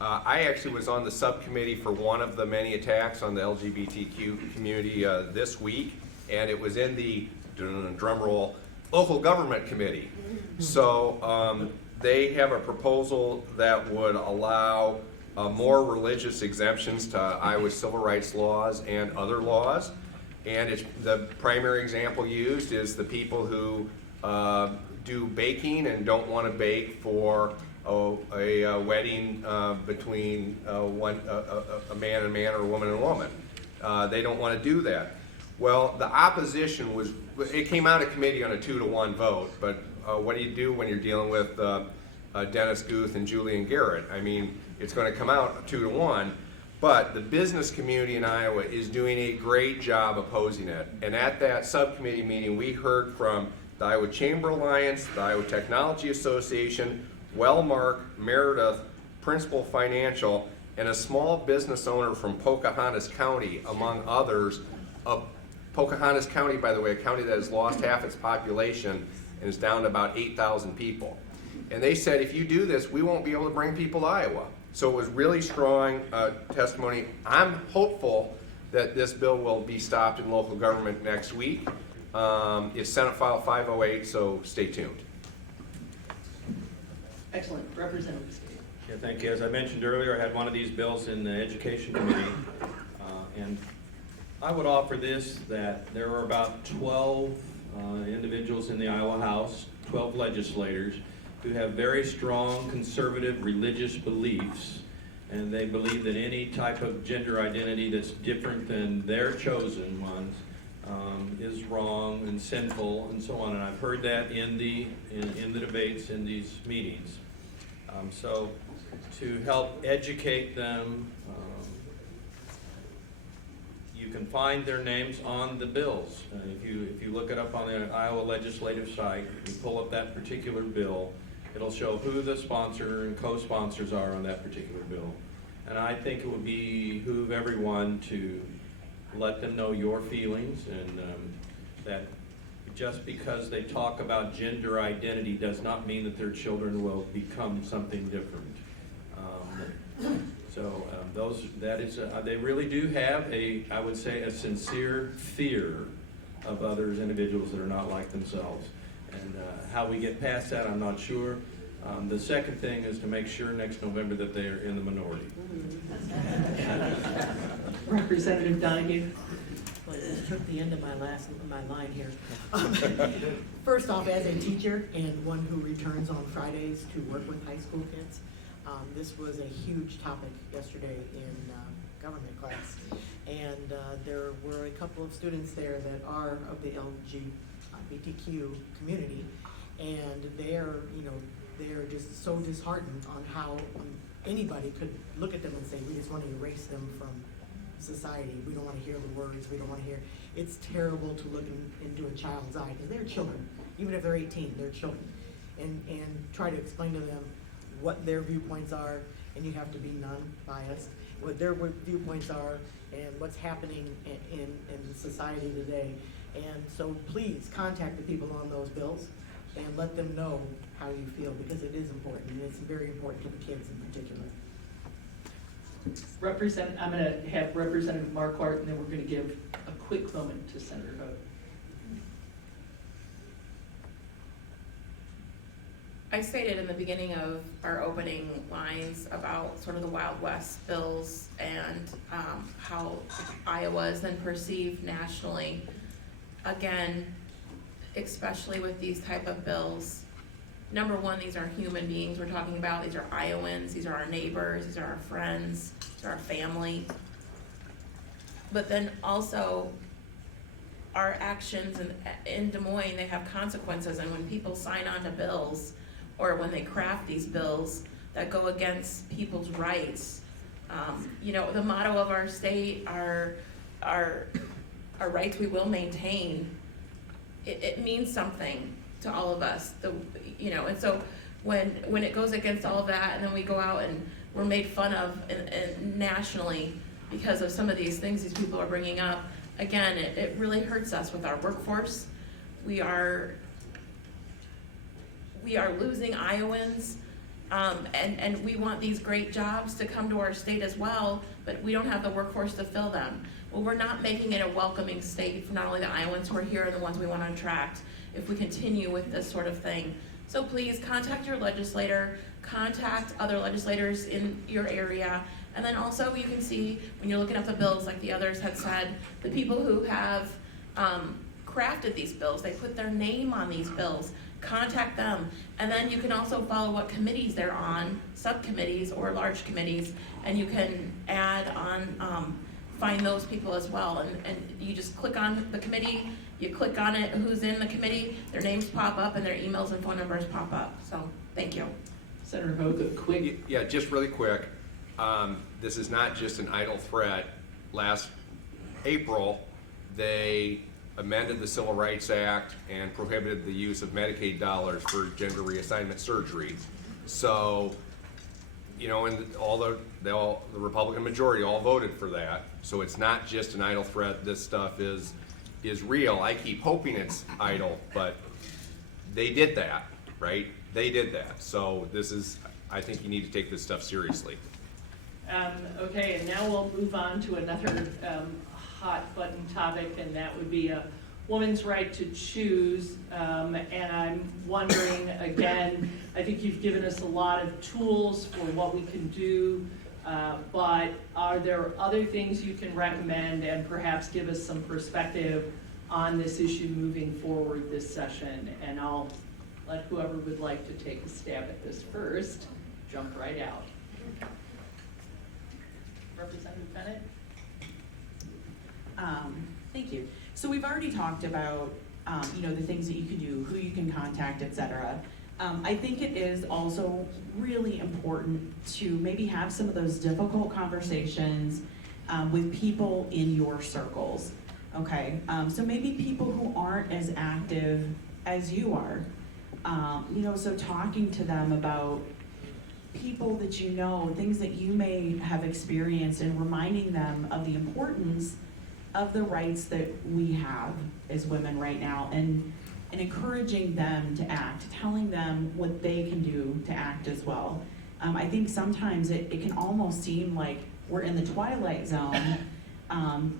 I actually was on the subcommittee for one of the many attacks on the LGBTQ community this week, and it was in the, drum roll, local government committee. So they have a proposal that would allow more religious exemptions to Iowa's civil rights laws and other laws. And the primary example used is the people who do baking and don't want to bake for a wedding between a man and man or a woman and a woman. They don't want to do that. Well, the opposition it came out of committee on a 2-to-1 vote, but what do you do when you're dealing with Dennis Guth and Julian Garrett? I mean, it's going to come out 2-to-1. But the business community in Iowa is doing a great job opposing it. And at that subcommittee meeting, we heard from the Iowa Chamber Alliance, the Iowa Technology Association, Wellmark, Meredith, Principal Financial, and a small business owner from Pocahontas County, among others. Pocahontas County, by the way, a county that has lost half its population and is down to about 8,000 people. And they said, if you do this, we won't be able to bring people to Iowa. So it was really strong testimony. I'm hopeful that this bill will be stopped in local government next week. It's Senate File 508, so stay tuned. Excellent. Representative State. Yeah, thank you. As I mentioned earlier, I had one of these bills in the Education Committee, and I would offer this, that there are about 12 individuals in the Iowa House, 12 legislators, who have very strong conservative religious beliefs, and they believe that any type of gender identity that's different than their chosen ones is wrong and sinful and so on, and I've heard that in the debates in these meetings. So to help educate them, you can find their names on the bills. If you look it up on the Iowa legislative site, you pull up that particular bill, it'll show who the sponsor and co-sponsors are on that particular bill. And I think it would behoove everyone to let them know your feelings, and that just because they talk about gender identity does not mean that their children will become something different. They really do have I would say, a sincere fear of others, individuals that are not like themselves. And how we get past that, I'm not sure. The second thing is to make sure next November that they are in the minority. Representative Donahue. Well, it took the end of my line here. First off, as a teacher and one who returns on Fridays to work with high school kids, this was a huge topic yesterday in government class. And there were a couple of students there that are of the LGBTQ community, and they're just so disheartened on how anybody could look at them and say, we just want to erase them from society. We don't want to hear the words. We don't want to hear. It's terrible to look into a child's eye, because they're children. Even if they're 18, they're children. And try to explain to them what their viewpoints are, and you have to be non-biased, what their viewpoints are and what's happening in society today. And so please contact the people on those bills and let them know how you feel, because it is important, and it's very important to the kids in particular. I'm going to have Representative Marquardt, and then we're going to give a quick moment to Senator Hogue. I stated in the beginning of our opening lines about sort of the Wild West bills and how Iowa is then perceived nationally. Again, especially with these type of bills, number one, these are human beings we're talking about. These are Iowans, these are our neighbors, these are our friends, these are our family. But then also, our actions in Des Moines, they have consequences, and when people sign on to bills, or when they craft these bills that go against people's rights, the motto of our state, our rights we will maintain, it means something to all of us, and so when it goes against all of that, and then we go out and we're made fun of and nationally because of some of these things these people are bringing up, again, it really hurts us with our workforce. We are losing Iowans, and we want these great jobs to come to our state as well, but we don't have the workforce to fill them. Well, we're not making it a welcoming state for not only the Iowans who are here and the ones we want to attract if we continue with this sort of thing. So please contact your legislator, contact other legislators in your area, and then also you can see when you're looking at the bills, like the others had said, the people who have crafted these bills, they put their name on these bills, contact them, and then you can also follow what committees they're on, subcommittees or large committees, and you can add on, find those people as well, and you just click on the committee, you click on it, who's in the committee, their names pop up and their emails and phone numbers pop up. So thank you. Senator Hogue, quick. Yeah, just really quick. This is not just an idle threat. Last April, they amended the Civil Rights Act and prohibited the use of Medicaid dollars for gender reassignment surgery. So, and the Republican majority all voted for that. So it's not just an idle threat. This stuff is real. I keep hoping it's idle, but they did that, right? They did that. So I think you need to take this stuff seriously. Okay, and now we'll move on to another hot button topic, and that would be a woman's right to choose. And I'm wondering, again, I think you've given us a lot of tools for what we can do, but are there other things you can recommend and perhaps give us some perspective on this issue moving forward this session? And I'll let whoever would like to take a stab at this first jump right out. Representative Bennett? Thank you. So we've already talked about, the things that you can do, who you can contact, et cetera. I think it is also really important to maybe have some of those difficult conversations with people in your circles, okay? So maybe people who aren't as active as you are. So talking to them about people that you know, things that you may have experienced, and reminding them of the importance of the rights that we have as women right now, and encouraging them to act, telling them what they can do to act as well. I think sometimes it can almost seem like we're in the twilight zone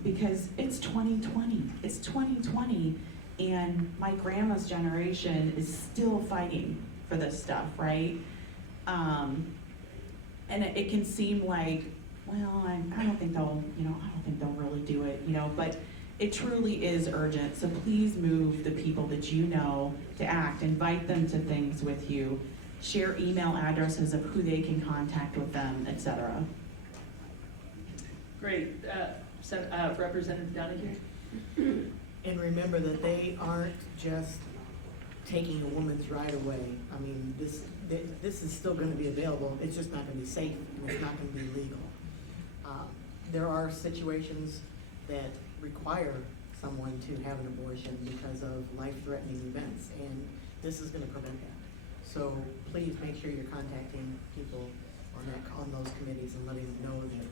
because it's 2020. It's 2020, and my grandma's generation is still fighting for this stuff, right? And it can seem like, well, I don't think they'll really do it, but it truly is urgent. So please move the people that you know to act. Invite them to things with you. Share email addresses of who they can contact with them, etc. Great. Representative Donahue? And remember that they aren't just taking a woman's right away. I mean, this is still gonna be available, it's just not gonna be safe, and it's not gonna be legal. There are situations that require someone to have an abortion because of life-threatening events, and this is gonna prevent that. So please make sure you're contacting people on those committees and letting them know that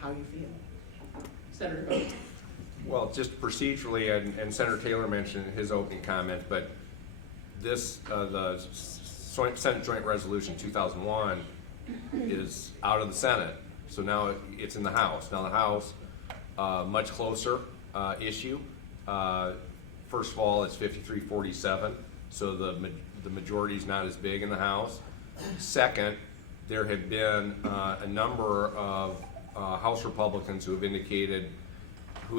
how you feel. Senator Hope? Well, just procedurally, and Senator Taylor mentioned in his opening comment, but this, the Senate Joint Resolution 2001 is out of the Senate, so now it's in the House. Now the House, much closer issue. First of all, it's 53-47, so the majority is not as big in the House. Second, there have been a number of House Republicans who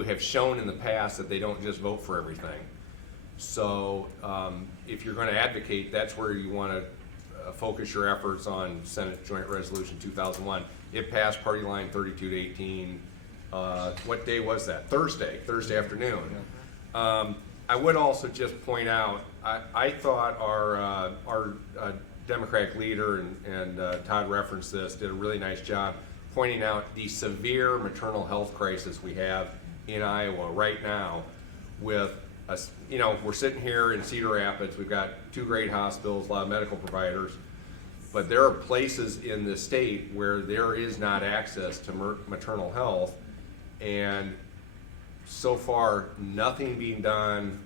have shown in the past that they don't just vote for everything. So if you're going to advocate, that's where you want to focus your efforts on Senate Joint Resolution 2001. It passed party line 32-18. What day was that? Thursday afternoon. I would also just point out, I thought our Democratic leader, and Todd referenced this, did a really nice job pointing out the severe maternal health crisis we have in Iowa right now with us. We're sitting here in Cedar Rapids, we've got 2 great hospitals, a lot of medical providers, but there are places in the state where there is not access to maternal health, and so far nothing being done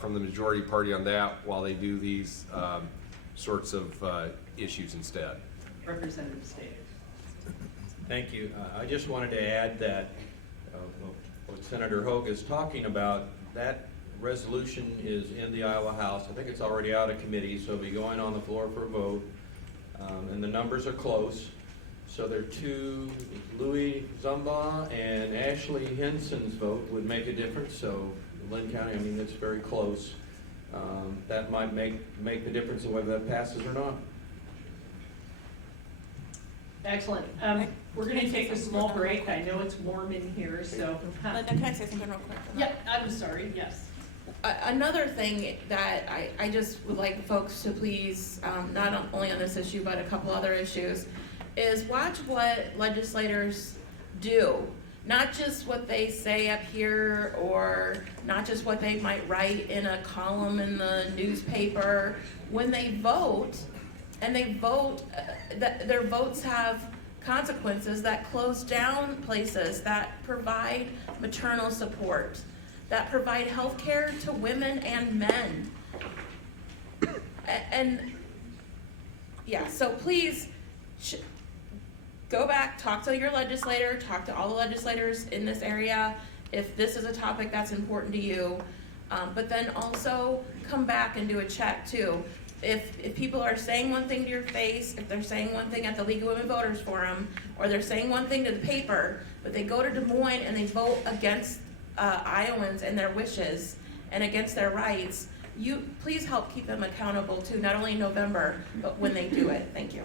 from the majority party on that while they do these sorts of issues instead. Representative State. Thank you. I just wanted to add that what Senator Hogue is talking about, that resolution is in the Iowa House. I think it's already out of committee, so it'll be going on the floor for a vote. And the numbers are close. So there are 2, Louis Zumba and Ashley Henson's vote would make a difference. So Linn County, it's very close. That might make the difference of whether that passes or not. Excellent. We're going to take a small break. I know it's warm in here, so. Linda, can I say something real quick? Yeah, I'm sorry, yes. Another thing that I just would like folks to please, not only on this issue, but a couple other issues, is watch what legislators do. Not just what they say up here, or not just what they might write in a column in the newspaper. When they vote, and they vote, their votes have consequences that close down places that provide maternal support, that provide health care to women and men. And yeah, so please go back, talk to your legislator, talk to all the legislators in this area if this is a topic that's important to you. But then also come back and do a check too. If people are saying one thing to your face, if they're saying one thing at the League of Women Voters Forum, or they're saying one thing to the paper, but they go to Des Moines and they vote against Iowans and their wishes and against their rights, you please help keep them accountable too, not only in November, but when they do it. Thank you.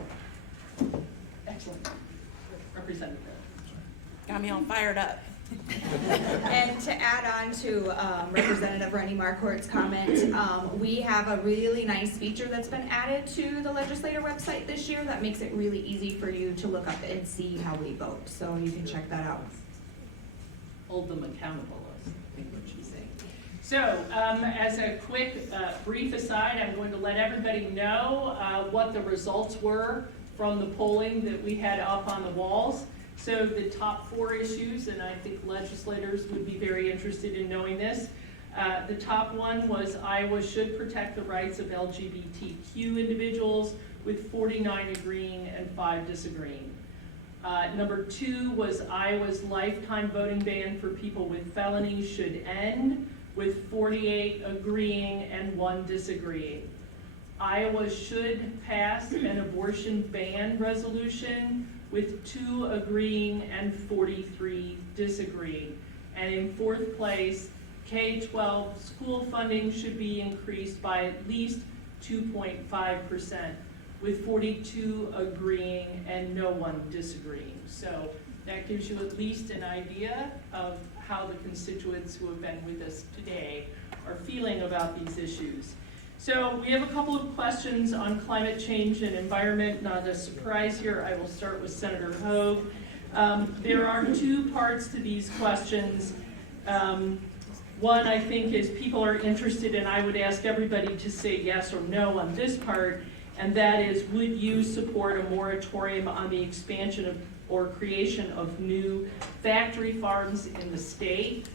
Excellent. Representative. Got me all fired up. And to add on to Representative Rennie Marquardt's comment, we have a really nice feature that's been added to the legislator website this year that makes it really easy for you to look up and see how we vote. So you can check that out. Hold them accountable, I think what she's saying. So, as a quick, brief aside, I'm going to let everybody know what the results were from the polling that we had up on the walls. So the top 4 issues, and I think legislators would be very interested in knowing this. The top one was Iowa should protect the rights of LGBTQ individuals, with 49 agreeing and 5 disagreeing. Number 2 was Iowa's lifetime voting ban for people with felonies should end, with 48 agreeing and 1 disagreeing. Iowa should pass an abortion ban resolution, with 2 agreeing and 43 disagreeing. And in 4th place, K-12 school funding should be increased by at least 2.5%, with 42 agreeing and no one disagreeing. So that gives you at least an idea of how the constituents who have been with us today are feeling about these issues. So we have a couple of questions on climate change and environment. Not a surprise here, I will start with Senator Hogue. There are 2 parts to these questions. One, I think, is people are interested, and I would ask everybody to say yes or no on this part, and that is, would you support a moratorium on the expansion of or creation of new factory farms in the state?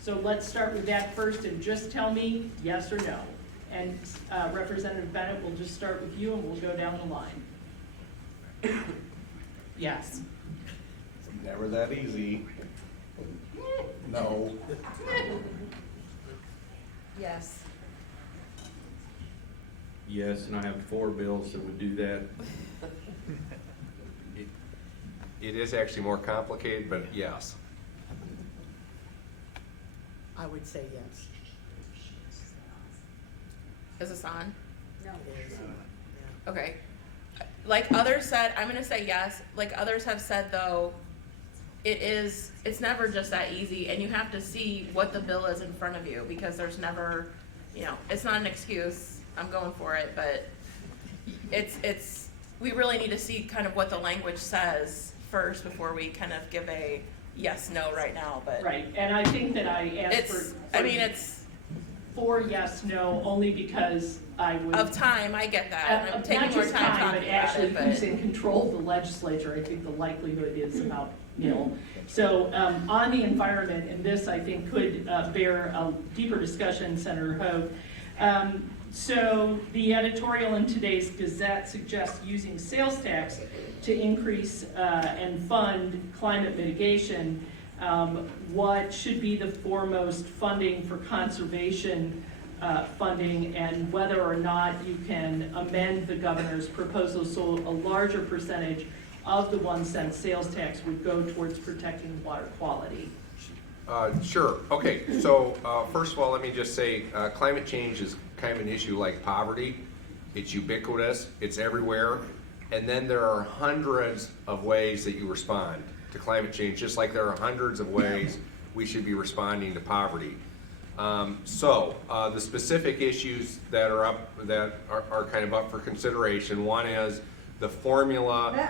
So let's start with that first, and just tell me yes or no. And Representative Bennett, we'll just start with you and we'll go down the line. Yes. Never that easy. No. Yes. Yes, and I have 4 bills that would do that. It is actually more complicated, but yes. I would say yes. Is this on? No. It is. Yeah. Okay. Like others said, I'm gonna say yes. Like others have said though, it's never just that easy, and you have to see what the bill is in front of you, because there's never, it's not an excuse. I'm going for it, but we really need to see kind of what the language says first before we kind of give a yes, no right now, but. Right, and I think that I asked it's 4 yes, no, only because I would. of time, I get that. I'm taking Not more just time time, talking but about actually it, who's but. in control of the legislature, I think the likelihood is about nil. So on the environment, and this I think could bear a deeper discussion, Senator Hogue. So the editorial in today's Gazette suggests using sales tax to increase and fund climate mitigation. What should be the foremost funding for conservation funding, and whether or not you can amend the governor's proposal so a larger percentage of the 1 cent sales tax would go towards protecting water quality. Sure. Okay. So first of all, let me just say climate change is kind of an issue like poverty. It's ubiquitous. It's everywhere. And then there are hundreds of ways that you respond to climate change, just like there are hundreds of ways we should be responding to poverty. The specific issues that are kind of up for consideration. One is the formula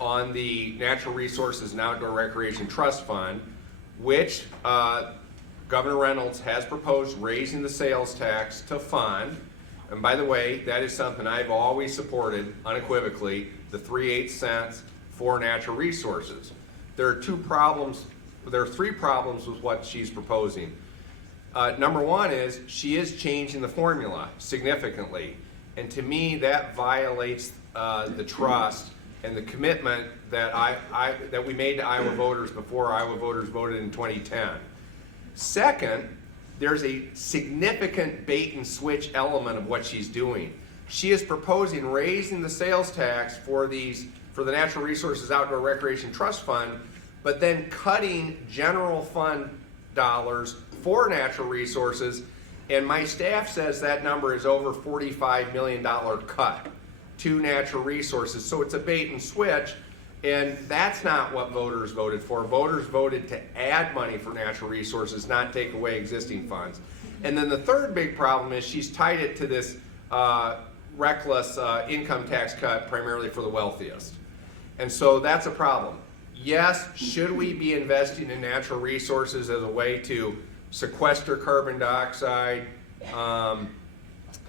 on the Natural Resources and Outdoor Recreation Trust Fund, which Governor Reynolds has proposed raising the sales tax to fund. And by the way, that is something I've always supported unequivocally, the 3/8 cents for natural resources. There are 3 problems with what she's proposing. Number 1 is she is changing the formula significantly. And to me, that violates the trust and the commitment that that we made to Iowa voters before Iowa voters voted in 2010. Second, there's a significant bait and switch element of what she's doing. She is proposing raising the sales tax for the Natural Resources Outdoor Recreation Trust Fund, but then cutting general fund dollars for natural resources, and my staff says that number is over $45 million cut to natural resources. So it's a bait and switch, And that's not what voters voted for. Voters voted to add money for natural resources, not take away existing funds. And then the third big problem is she's tied it to this reckless income tax cut primarily for the wealthiest. And so that's a problem. Yes, should we be investing in natural resources as a way to sequester carbon dioxide,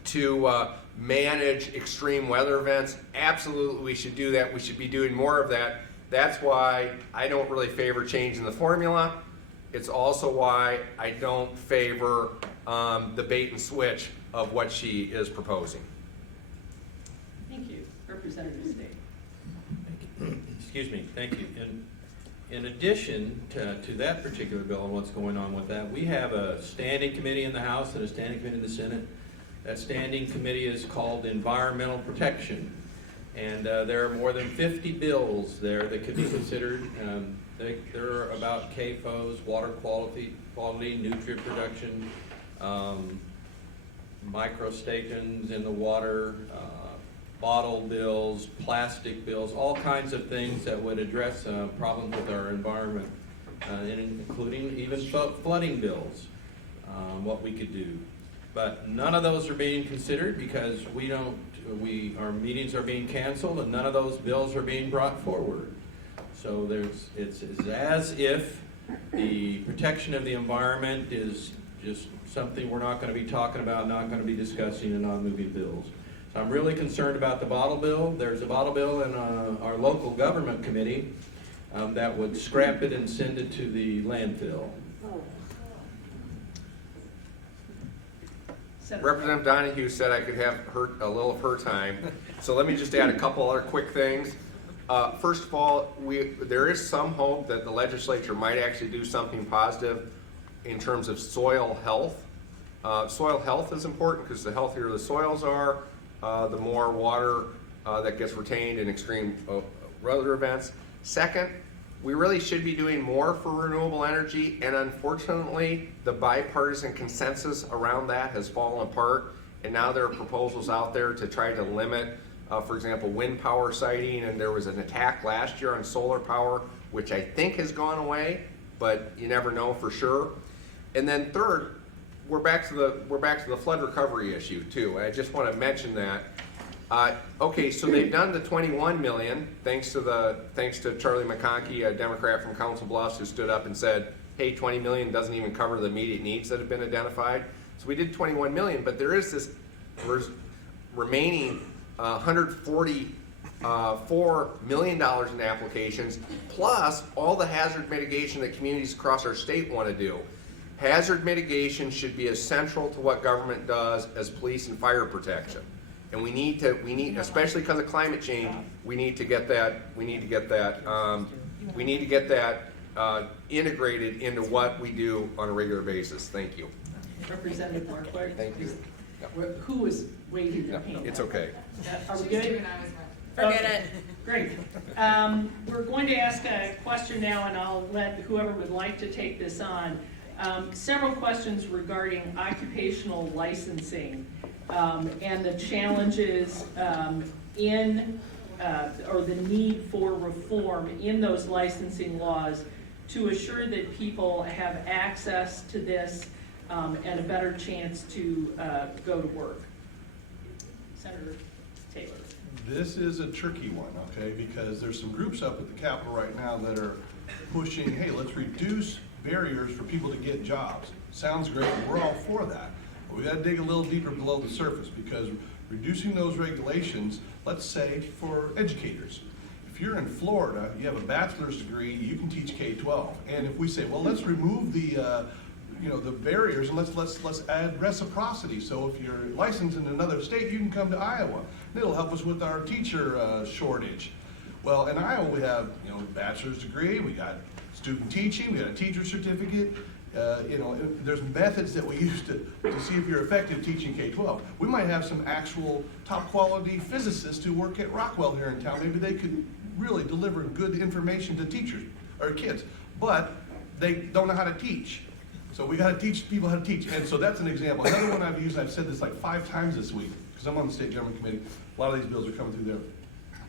to manage extreme weather events? Absolutely, we should do that. We should be doing more of that. That's why I don't really favor changing the formula. It's also why I don't favor the bait and switch of what she is proposing. Thank you. Representative State. Excuse me, thank you. In addition to that particular bill and what's going on with that, we have a standing committee in the House and a standing committee in the Senate. That standing committee is called Environmental Protection. And there are more than 50 bills there that could be considered. They're about CAFOs, water quality, nutrient production, microstations in the water, bottle bills, plastic bills, all kinds of things that would address problems with our environment, including even flooding bills, what we could do. But none of those are being considered because our meetings are being canceled and none of those bills are being brought forward. So it's as if the protection of the environment is just something we're not going to be talking about, not going to be discussing in non-moving bills. So I'm really concerned about the bottle bill. There's a bottle bill in our local government committee that would scrap it and send it to the landfill. Representative Donahue said I could have a little of her time. So let me just add a couple other quick things. First of all, there is some hope that the legislature might actually do something positive in terms of soil health. Soil health is important because the healthier the soils are, the more water that gets retained in extreme weather events. Second, we really should be doing more for renewable energy, and unfortunately, the bipartisan consensus around that has fallen apart, and now there are proposals out there to try to limit, for example, wind power siting, and there was an attack last year on solar power, which I think has gone away, but you never know for sure. And then third, we're back to the flood recovery issue too. I just want to mention that. Okay, so they've done the 21 million thanks to Charlie McConkey, a Democrat from Council Bluffs, who stood up and said, "Hey, 20 million doesn't even cover the immediate needs that have been identified." So we did 21 million, but there is this remaining $144 million in applications, plus all the hazard mitigation that communities across our state want to do. Hazard mitigation should be as central to what government does as police and fire protection. And we need, especially because of climate change, we need to get that integrated into what we do on a regular basis. Thank you. Representative Marquardt. Thank you. Who was waving their hand? It's okay. Are we good? Forget Okay, it. Great. We're going to ask a question now, and I'll let whoever would like to take this on. Several questions regarding occupational licensing and the challenges or the need for reform in those licensing laws to assure that people have access to this and a better chance to go to work. Senator Taylor. This is a tricky one, okay, because there's some groups up at the Capitol right now that are pushing, hey, let's reduce barriers for people to get jobs. Sounds great, we're all for that. But we gotta dig a little deeper below the surface, because reducing those regulations, let's say for educators. If you're in Florida, you have a bachelor's degree, you can teach K-12. And if we say, well, let's remove the barriers and let's add reciprocity. So if you're licensed in another state, you can come to Iowa. And it'll help us with our teacher shortage. Well, in Iowa, we have bachelor's degree, we got student teaching, we got a teacher certificate. There's methods that we use to see if you're effective teaching K-12. We might have some actual top quality physicists who work at Rockwell here in town. Maybe they could really deliver good information to teachers or kids, but they don't know how to teach. So we got to teach people how to teach. And so that's an example. Another one I've used, I've said this like 5 times this week, because I'm on the state government committee. A lot of these bills are coming through their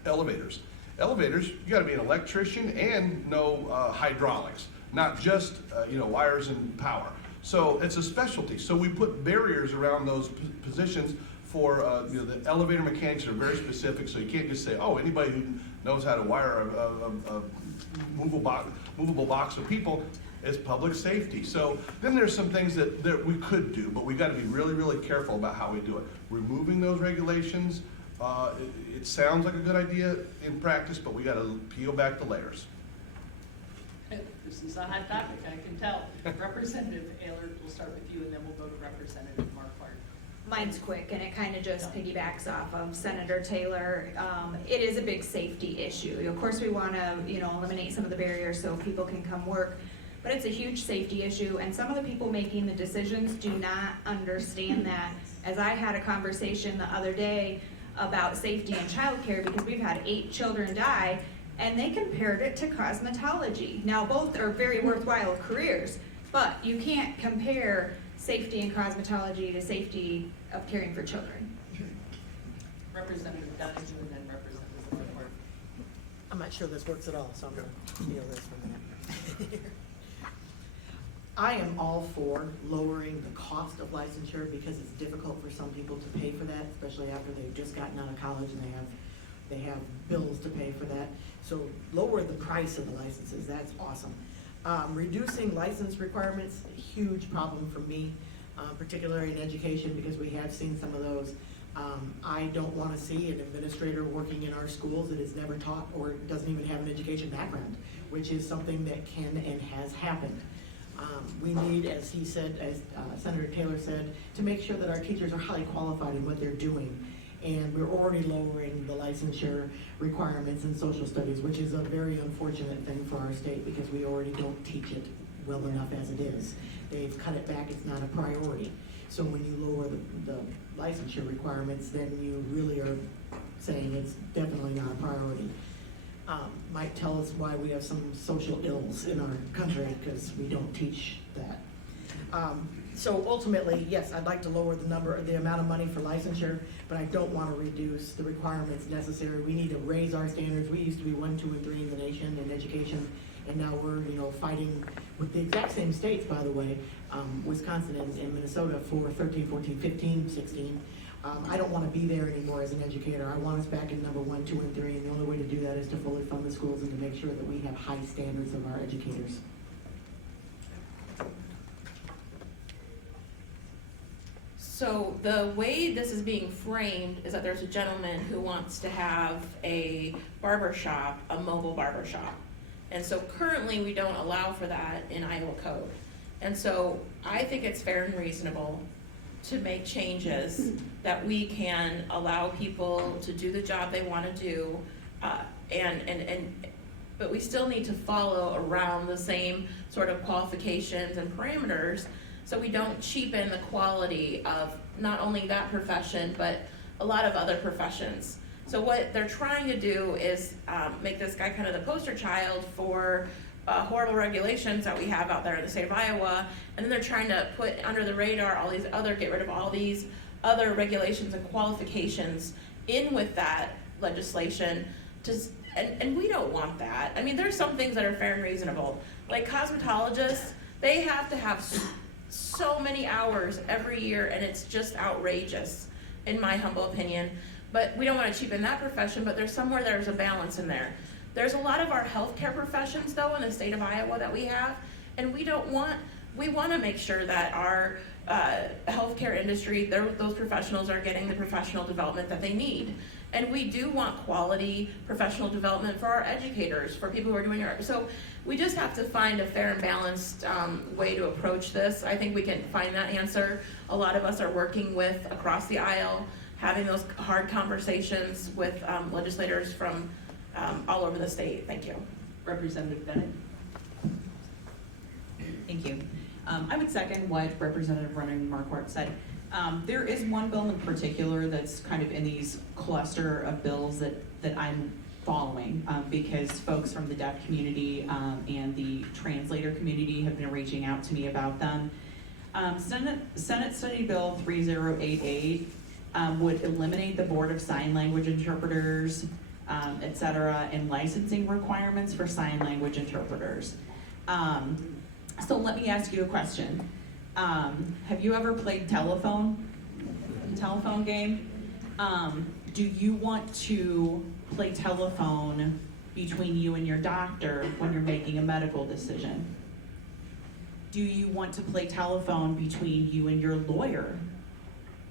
elevators. Elevators, you gotta be an electrician and know hydraulics, not just, wires and power. So it's a specialty. So we put barriers around those positions for, the elevator mechanics are very specific, so you can't just say, oh, anybody who knows how to wire a movable box of people is public safety. So then there's some things that we could do, but we gotta be really, really careful about how we do it. Removing those regulations, it sounds like a good idea in practice, but we gotta peel back the layers. This is a hot topic, I can tell. Representative Ayler, we'll start with you, and then we'll go to Representative Marquardt. Mine's quick, and it kind of just piggybacks off of Senator Taylor. It is a big safety issue. Of course, we want to, eliminate some of the barriers so people can come work, but it's a huge safety issue, and some of the people making the decisions do not understand that. As I had a conversation the other day about safety and childcare, because we've had 8 children die, and they compared it to cosmetology. Now, both are very worthwhile careers, but you can't compare safety in cosmetology to safety of caring for children. Representative Duffy, and then Representative Marquardt. I'm not sure this works at all, so I'm gonna steal this for a minute. I am all for lowering the cost of licensure because it's difficult for some people to pay for that, especially after they've just gotten out of college and they have bills to pay for that. So lower the price of the licenses, that's awesome. Reducing license requirements, a huge problem for me, particularly in education, because we have seen some of those. I don't want to see an administrator working in our schools that is never taught or doesn't even have an education background, which is something that can and has happened. We need, as he said, as Senator Taylor said, to make sure that our teachers are highly qualified in what they're doing. And we're already lowering the licensure requirements in social studies, which is a very unfortunate thing for our state because we already don't teach it well enough as it is. They've cut it back, it's not a priority. So when you lower the licensure requirements, then you really are saying it's definitely not a priority. Might tell us why we have some social ills in our country because we don't teach that. So ultimately, yes, I'd like to lower the amount of money for licensure, but I don't want to reduce the requirements necessary. We need to raise our standards. We used to be 1, 2, and 3 in the nation in education, and now we're, fighting with the exact same states, by the way, Wisconsin and Minnesota for 13, 14, 15, 16. I don't want to be there anymore as an educator. I want us back in number 1, 2, and 3, and the only way to do that is to fully fund the schools and to make sure that we have high standards of our educators. So the way this is being framed is that there's a gentleman who wants to have a barber shop, a mobile barber shop. And so currently we don't allow for that in Iowa code. And so I think it's fair and reasonable to make changes that we can allow people to do the job they want to do, but we still need to follow around the same sort of qualifications and parameters so we don't cheapen the quality of not only that profession, but a lot of other professions. So what they're trying to do is make this guy kind of the poster child for horrible regulations that we have out there in the state of Iowa, and then they're trying to put under the radar get rid of all these other regulations and qualifications in with that legislation. And we don't want that. I mean, there's some things that are fair and reasonable. Like cosmetologists, they have to have so many hours every year, and it's just outrageous, in my humble opinion. But we don't want to cheapen that profession, but there's a balance in there. There's a lot of our healthcare professions, though, in the state of Iowa that we have, and we want to make sure that our healthcare industry, those professionals are getting the professional development that they need. And we do want quality professional development for our educators, for people who are doing it. So we just have to find a fair and balanced way to approach this. I think we can find that answer. A lot of us are working with across the aisle, having those hard conversations with legislators from all over the state. Thank you. Representative Bennett. Thank you. I would second what Representative Marquardt said. There is one bill in particular that's kind of in these cluster of bills that I'm following because folks from the deaf community and the translator community have been reaching out to me about them. Senate Study Bill 3088 would eliminate the Board of Sign Language Interpreters. et cetera, and licensing requirements for sign language interpreters. So let me ask you a question. Have you ever played telephone game? Do you want to play telephone between you and your doctor when you're making a medical decision? Do you want to play telephone between you and your lawyer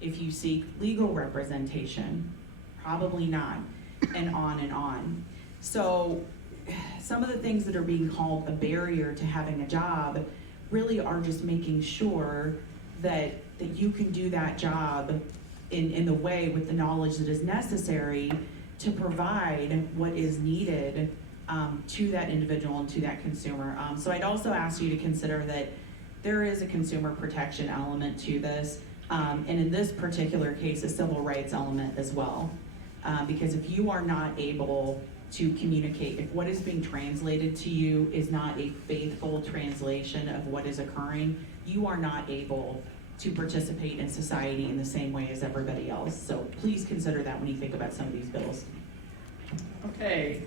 if you seek legal representation? Probably not, and on and on. So some of the things that are being called a barrier to having a job really are just making sure that you can do that job in the way with the knowledge that is necessary to provide what is needed to that individual and to that consumer. So I'd also ask you to consider that there is a consumer protection element to this, and in this particular case, a civil rights element as well. Because if you are not able to communicate, if what is being translated to you is not a faithful translation of what is occurring, you are not able to participate in society in the same way as everybody else. So please consider that when you think about some of these bills. Okay,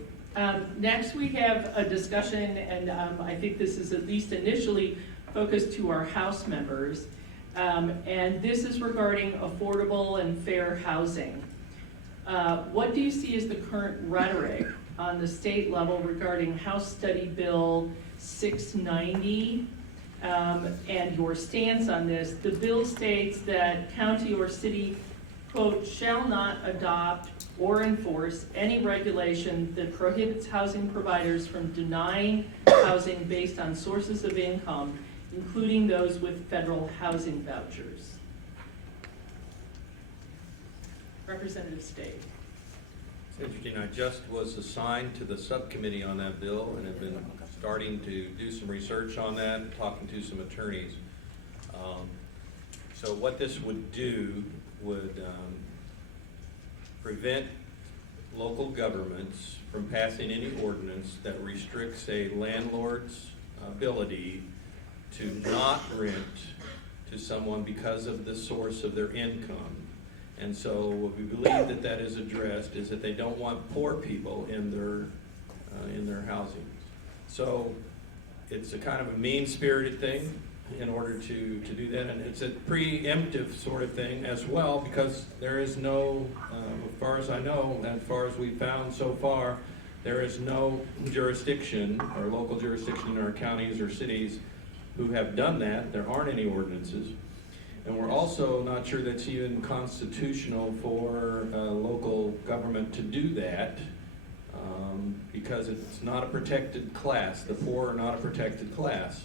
next we have a discussion, and I think this is at least initially focused to our House members, and this is regarding affordable and fair housing. What do you see as the current rhetoric on the state level regarding House Study Bill 690 and your stance on this? The bill states that county or city, quote, shall not adopt or enforce any regulation that prohibits housing providers from denying housing based on sources of income, including those with federal housing vouchers. Representative State. It's interesting, I just was assigned to the subcommittee on that bill and have been starting to do some research on that, talking to some attorneys. So what this would do would prevent local governments from passing any ordinance that restricts a landlord's ability to not rent to someone because of the source of their income. And so what we believe that that is addressed is that they don't want poor people in their housing. So it's a kind of a mean-spirited thing in order to do that, and it's a preemptive sort of thing as well, because there is no, as far as I know, as far as we've found so far, there is no jurisdiction or local jurisdiction in our counties or cities who have done that. There aren't any ordinances. And we're also not sure that's even constitutional for local government to do that, because it's not a protected class. The poor are not a protected class.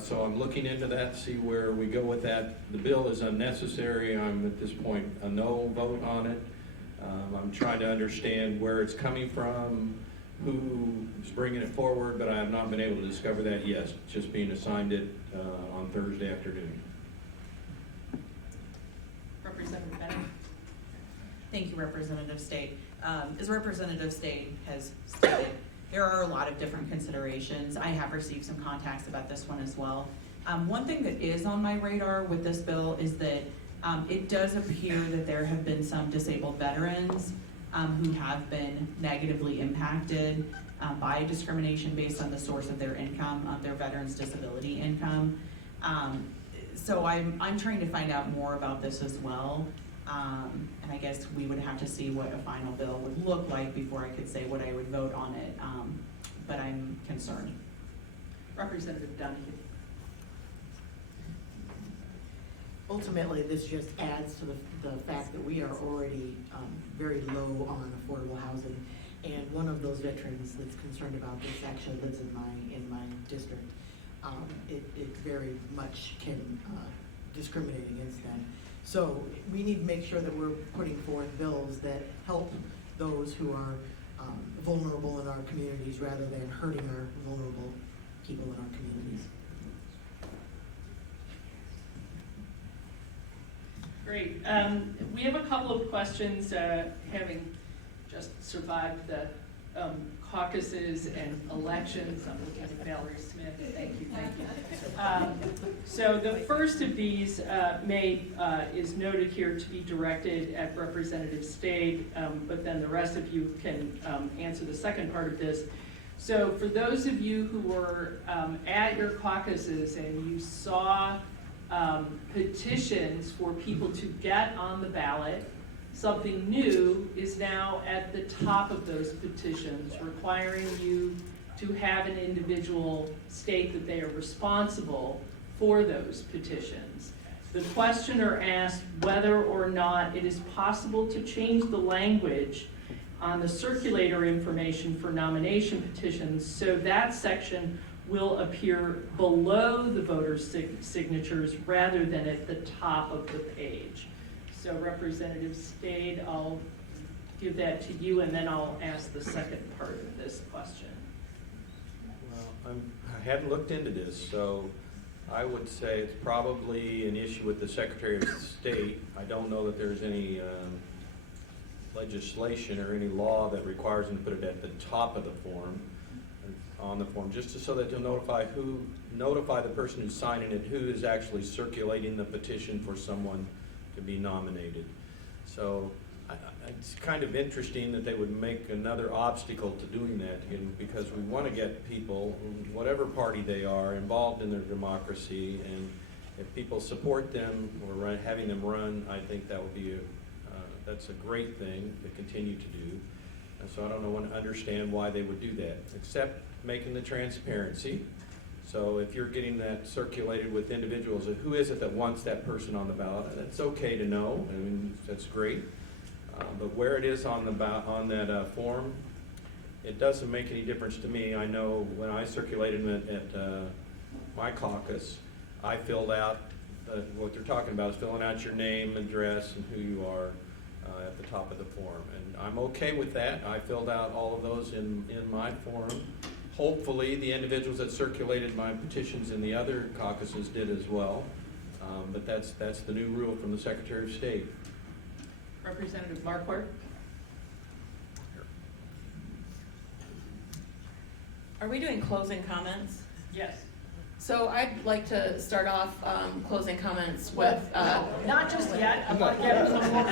So I'm looking into that to see where we go with that. The bill is unnecessary. I'm at this point a no vote on it. I'm trying to understand where it's coming from, who's bringing it forward, but I have not been able to discover that yet. Just being assigned it on Thursday afternoon. Representative Bennett. Thank you, Representative State. As Representative State has stated, there are a lot of different considerations. I have received some contacts about this one as well. One thing that is on my radar with this bill is that it does appear that there have been some disabled veterans who have been negatively impacted by discrimination based on the source of their income, their veterans' disability income. So I'm trying to find out more about this as well. And I guess we would have to see what a final bill would look like before I could say what I would vote on it. But I'm concerned. Representative Donahue. Ultimately, this just adds to the fact that we are already very low on affordable housing. And one of those veterans that's concerned about this actually lives in my district. It very much can discriminate against them. So we need to make sure that we're putting forth bills that help those who are vulnerable in our communities rather than hurting our vulnerable people in our communities. Great. We have a couple of questions, having just survived the caucuses and elections. I'm looking at Valerie Smith. Thank you, thank you. So the first of these is noted here to be directed at Representative Stade, but then the rest of you can answer the second part of this. So for those of you who were at your caucuses and you saw petitions for people to get on the ballot, something new is now at the top of those petitions, requiring you to have an individual state that they are responsible for those petitions. The questioner asked whether or not it is possible to change the language on the circulator information for nomination petitions so that section will appear below the voters' signatures rather than at the top of the page. So Representative Stade, I'll give that to you and then I'll ask the second part of this question. Well, I haven't looked into this, so I would say it's probably an issue with the Secretary of State. I don't know that there's any legislation or any law that requires them to put it at the top of the form, on the form, just so that they'll notify the person who's signing it who is actually circulating the petition for someone to be nominated. So it's kind of interesting that they would make another obstacle to doing that, because we want to get people, whatever party they are, involved in their democracy, and if people support them or having them run, I think that would be that's a great thing to continue to do. And so I don't understand why they would do that, except making the transparency. So if you're getting that circulated with individuals, who is it that wants that person on the ballot? That's okay to know. I mean, that's great. But where it is on that form, it doesn't make any difference to me. I know when I circulated it at my caucus, I filled out what they're talking about is filling out your name, address, and who you are at the top of the form. And I'm okay with that. I filled out all of those in my form. Hopefully, the individuals that circulated my petitions in the other caucuses did as well. But that's the new rule from the Secretary of State. Representative Marquardt? Are we doing closing comments? Yes. So I'd like to start off closing comments Well, with. no, not just yet. I want to get it some more.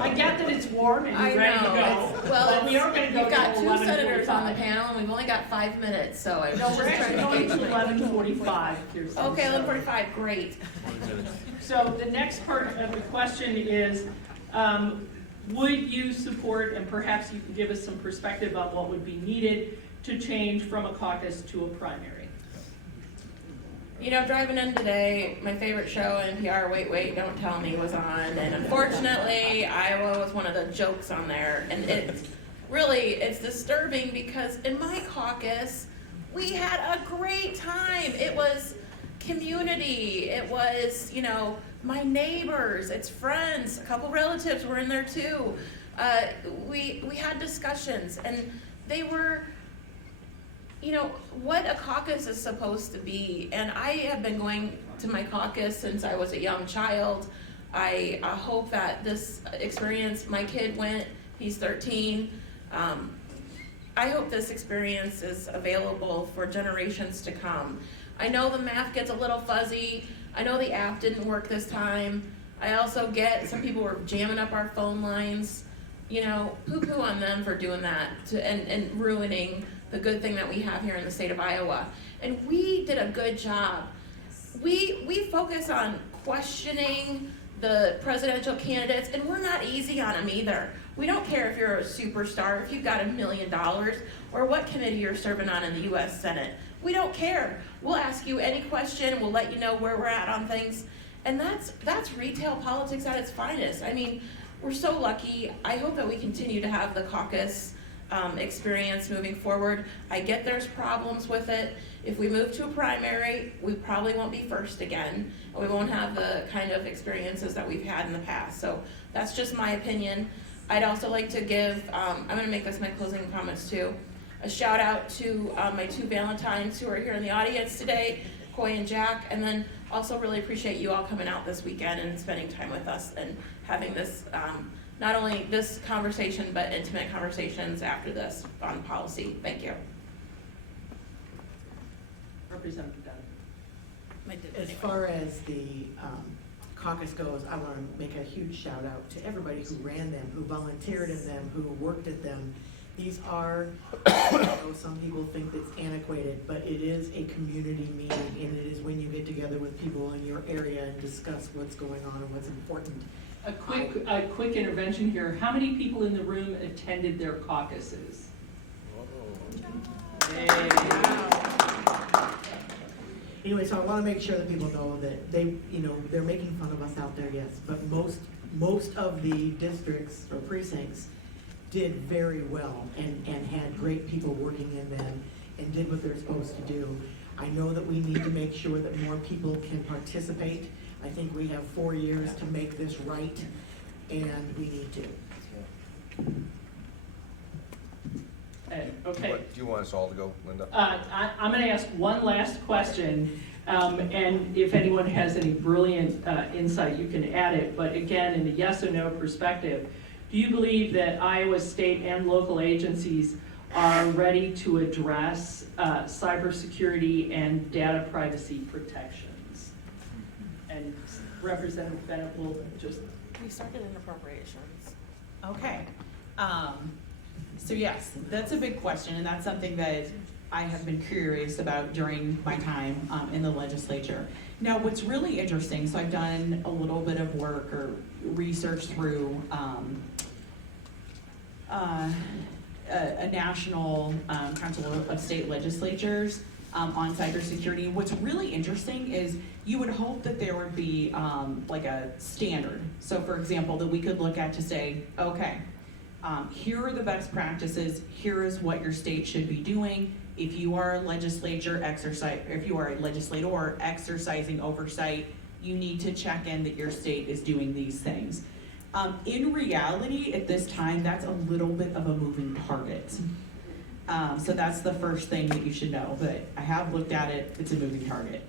I get that it's warm and I you're ready to know, go. well, But we are going to go you've got to two senators on the 11:45. panel, and we've only got 5 minutes, so I'm No, just we're actually trying going to to gauge. 11:45 here. Okay, 11:45, great. So the next part of the question is, would you support, and perhaps you can give us some perspective on what would be needed to change from a caucus to a primary? You know, driving in today, my favorite show, NPR, Wait, Wait, Don't Tell Me, was on, and unfortunately, Iowa was one of the jokes on there, and it's disturbing because in my caucus, we had a great time. It was community, it was, my neighbors, it's friends, a couple relatives were in there too. We had discussions, and they were, what a caucus is supposed to be. And I have been going to my caucus since I was a young child. I hope that this experience, my kid went, he's 13. I hope this experience is available for generations to come. I know the math gets a little fuzzy. I know the app didn't work this time. I also get some people were jamming up our phone lines. Poo-poo on them for doing that and ruining the good thing that we have here in the state of Iowa. And we did a good job. We focus on questioning the presidential candidates, and we're not easy on them either. We don't care if you're a superstar, if you've got $1 million, or what committee you're serving on in the U.S. Senate. We don't care. We'll ask you any question. We'll let you know where we're at on things. And that's retail politics at its finest. I mean, we're so lucky. I hope that we continue to have the caucus experience moving forward. I get there's problems with it. If we move to a primary, we probably won't be first again. And we won't have the kind of experiences that we've had in the past. So that's just my opinion. I'd also like to give, I'm going to make this my closing comments too, a shout out to my two Valentines who are here in the audience today, Coy and Jack, and then also really appreciate you all coming out this weekend and spending time with us and having this, not only this conversation, but intimate conversations after this on policy. Thank you. Representative Dunn. I did As anyway. far as the caucus goes, I want to make a huge shout out to everybody who ran them, who volunteered in them, who worked at them. These are, I know some people think it's antiquated, but it is a community meeting, and it is when you get together with people in your area and discuss what's going on and what's important. A quick intervention here. How many people in the room attended their caucuses? Hey. Anyway, so I want to make sure that people know that they, they're making fun of us out there, yes, but most of the districts or precincts did very well and had great people working in them and did what they're supposed to do. I know that we need to make sure that more people can participate. I think we have 4 years to make this right, and we need to. Okay. Do you want us all to go, Linda? I'm going to ask one last question, and if anyone has any brilliant insight, you can add it. But again, in a yes or no perspective, do you believe that Iowa state and local agencies are ready to address cybersecurity and data privacy protections? And Representative Bennett will just... We started in appropriations. Okay. So yes, that's a big question, and that's something that I have been curious about during my time in the legislature. Now, what's really interesting, so I've done a little bit of work or research through a national council of state legislatures on cybersecurity. What's really interesting is you would hope that there would be like a standard. So for example, that we could look at to say, okay, here are the best practices, here is what your state should be doing. If you are a legislator exercising oversight, you need to check in that your state is doing these things. In reality, at this time, that's a little bit of a moving target. So that's the first thing that you should know, but I have looked at it, it's a moving target.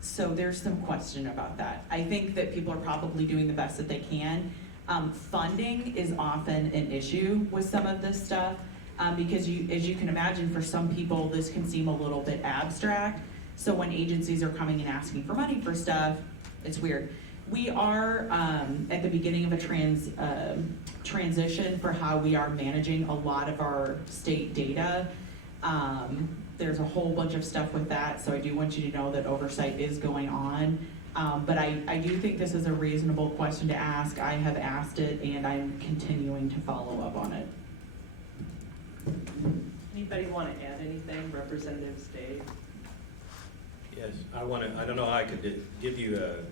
So there's some question about that. I think that people are probably doing the best that they can. Funding is often an issue with some of this stuff because as you can imagine, for some people, this can seem a little bit abstract. So when agencies are coming and asking for money for stuff, it's weird. We are at the beginning of a transition for how we are managing a lot of our state data. There's a whole bunch of stuff with that, so I do want you to know that oversight is going on. But I do think this is a reasonable question to ask. I have asked it, and I'm continuing to follow up on it. Anybody want to add anything? Representative State? Yes, I don't know how I could give you an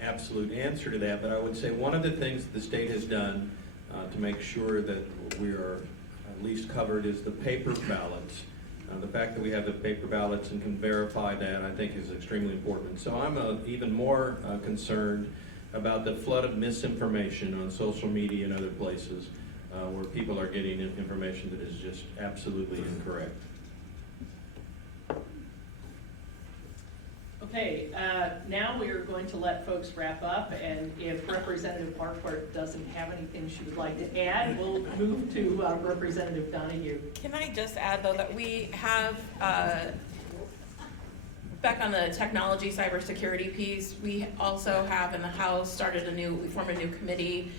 absolute answer to that, but I would say one of the things the state has done to make sure that we are at least covered is the paper ballots. The fact that we have the paper ballots and can verify that, I think, is extremely important. So I'm even more concerned about the flood of misinformation on social media and other places where people are getting information that is just absolutely incorrect. Okay, now we are going to let folks wrap up, and if Representative Marquardt doesn't have anything she would like to add, we'll move to Representative Donahue. Can I just add, though, that we have, back on the technology cybersecurity piece, we also have in the House we formed a new committee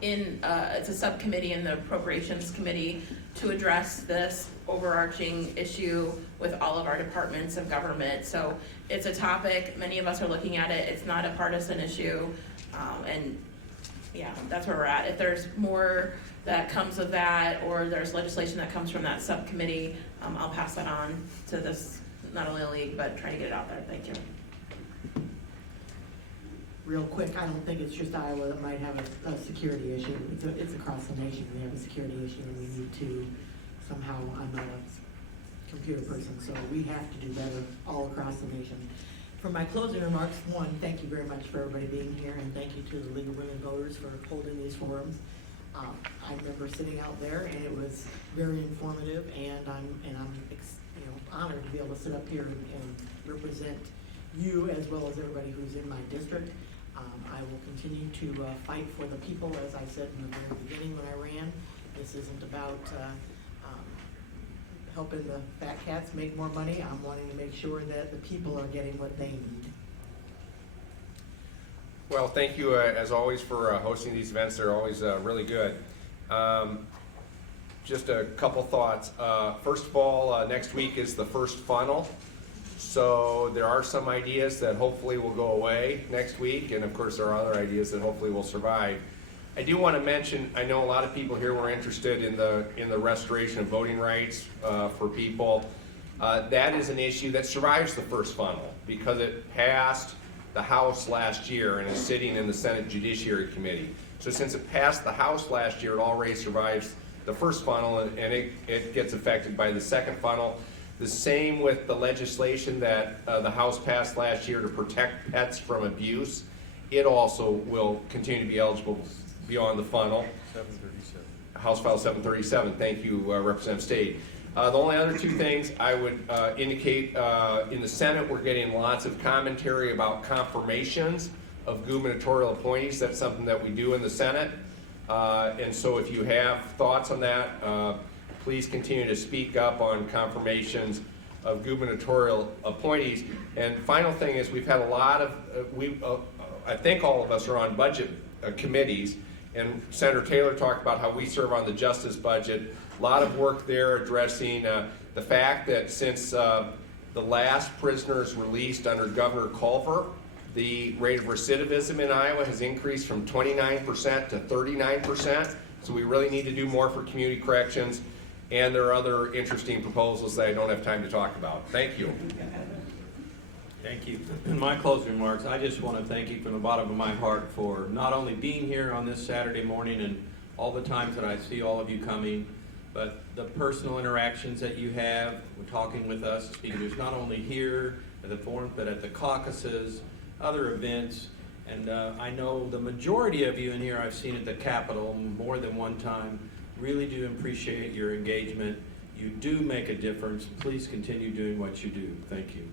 it's a subcommittee in the Appropriations Committee to address this overarching issue with all of our departments of government. So it's a topic, many of us are looking at it, it's not a partisan issue, and yeah, that's where we're at. If there's more that comes of that, or there's legislation that comes from that subcommittee, I'll pass that on to this, not only the league, but trying to get it out there. Thank you. Real quick, I don't think it's just Iowa that might have a security issue. It's across the nation. We have a security issue, and we need to somehow, I'm not a computer person, so we have to do better all across the nation. For my closing remarks, one, thank you very much for everybody being here, and thank you to the League of Women Voters for holding these forums. I remember sitting out there, and it was very informative, and I'm honored to be able to sit up here and represent you as well as everybody who's in my district. I will continue to fight for the people, as I said in the very beginning when I ran. This isn't about helping the fat cats make more money. I'm wanting to make sure that the people are getting what they need. Well, thank you, as always, for hosting these events. They're always really good. Just a couple thoughts. First of all, next week is the first funnel. So there are some ideas that hopefully will go away next week, and of course there are other ideas that hopefully will survive. I do want to mention, I know a lot of people here were interested in the restoration of voting rights for people. That is an issue that survives the first funnel because it passed the House last year and is sitting in the Senate Judiciary Committee. So since it passed the House last year, it already survives the first funnel, and it gets affected by the second funnel. The same with the legislation that the House passed last year to protect pets from abuse. It also will continue to be eligible beyond the funnel. 737. House File 737, thank you, Representative State. The only other two things I would indicate, in the Senate, we're getting lots of commentary about confirmations of gubernatorial appointees. That's something that we do in the Senate. And so if you have thoughts on that, please continue to speak up on confirmations of gubernatorial appointees. And final thing is we've had a lot of, I think all of us are on budget committees, and Senator Taylor talked about how we serve on the justice budget. A lot of work there addressing the fact that since the last prisoners released under Governor Culver, the rate of recidivism in Iowa has increased from 29% to 39%. So we really need to do more for community corrections. And there are other interesting proposals that I don't have time to talk about. Thank you. Thank you. In my closing remarks, I just want to thank you from the bottom of my heart for not only being here on this Saturday morning and all the times that I see all of you coming, but the personal interactions that you have, talking with us, speaking. There's not only here at the forum, but at the caucuses, other events. And I know the majority of you in here I've seen at the Capitol more than one time. Really do appreciate your engagement. You do make a difference. Please continue doing what you do. Thank you.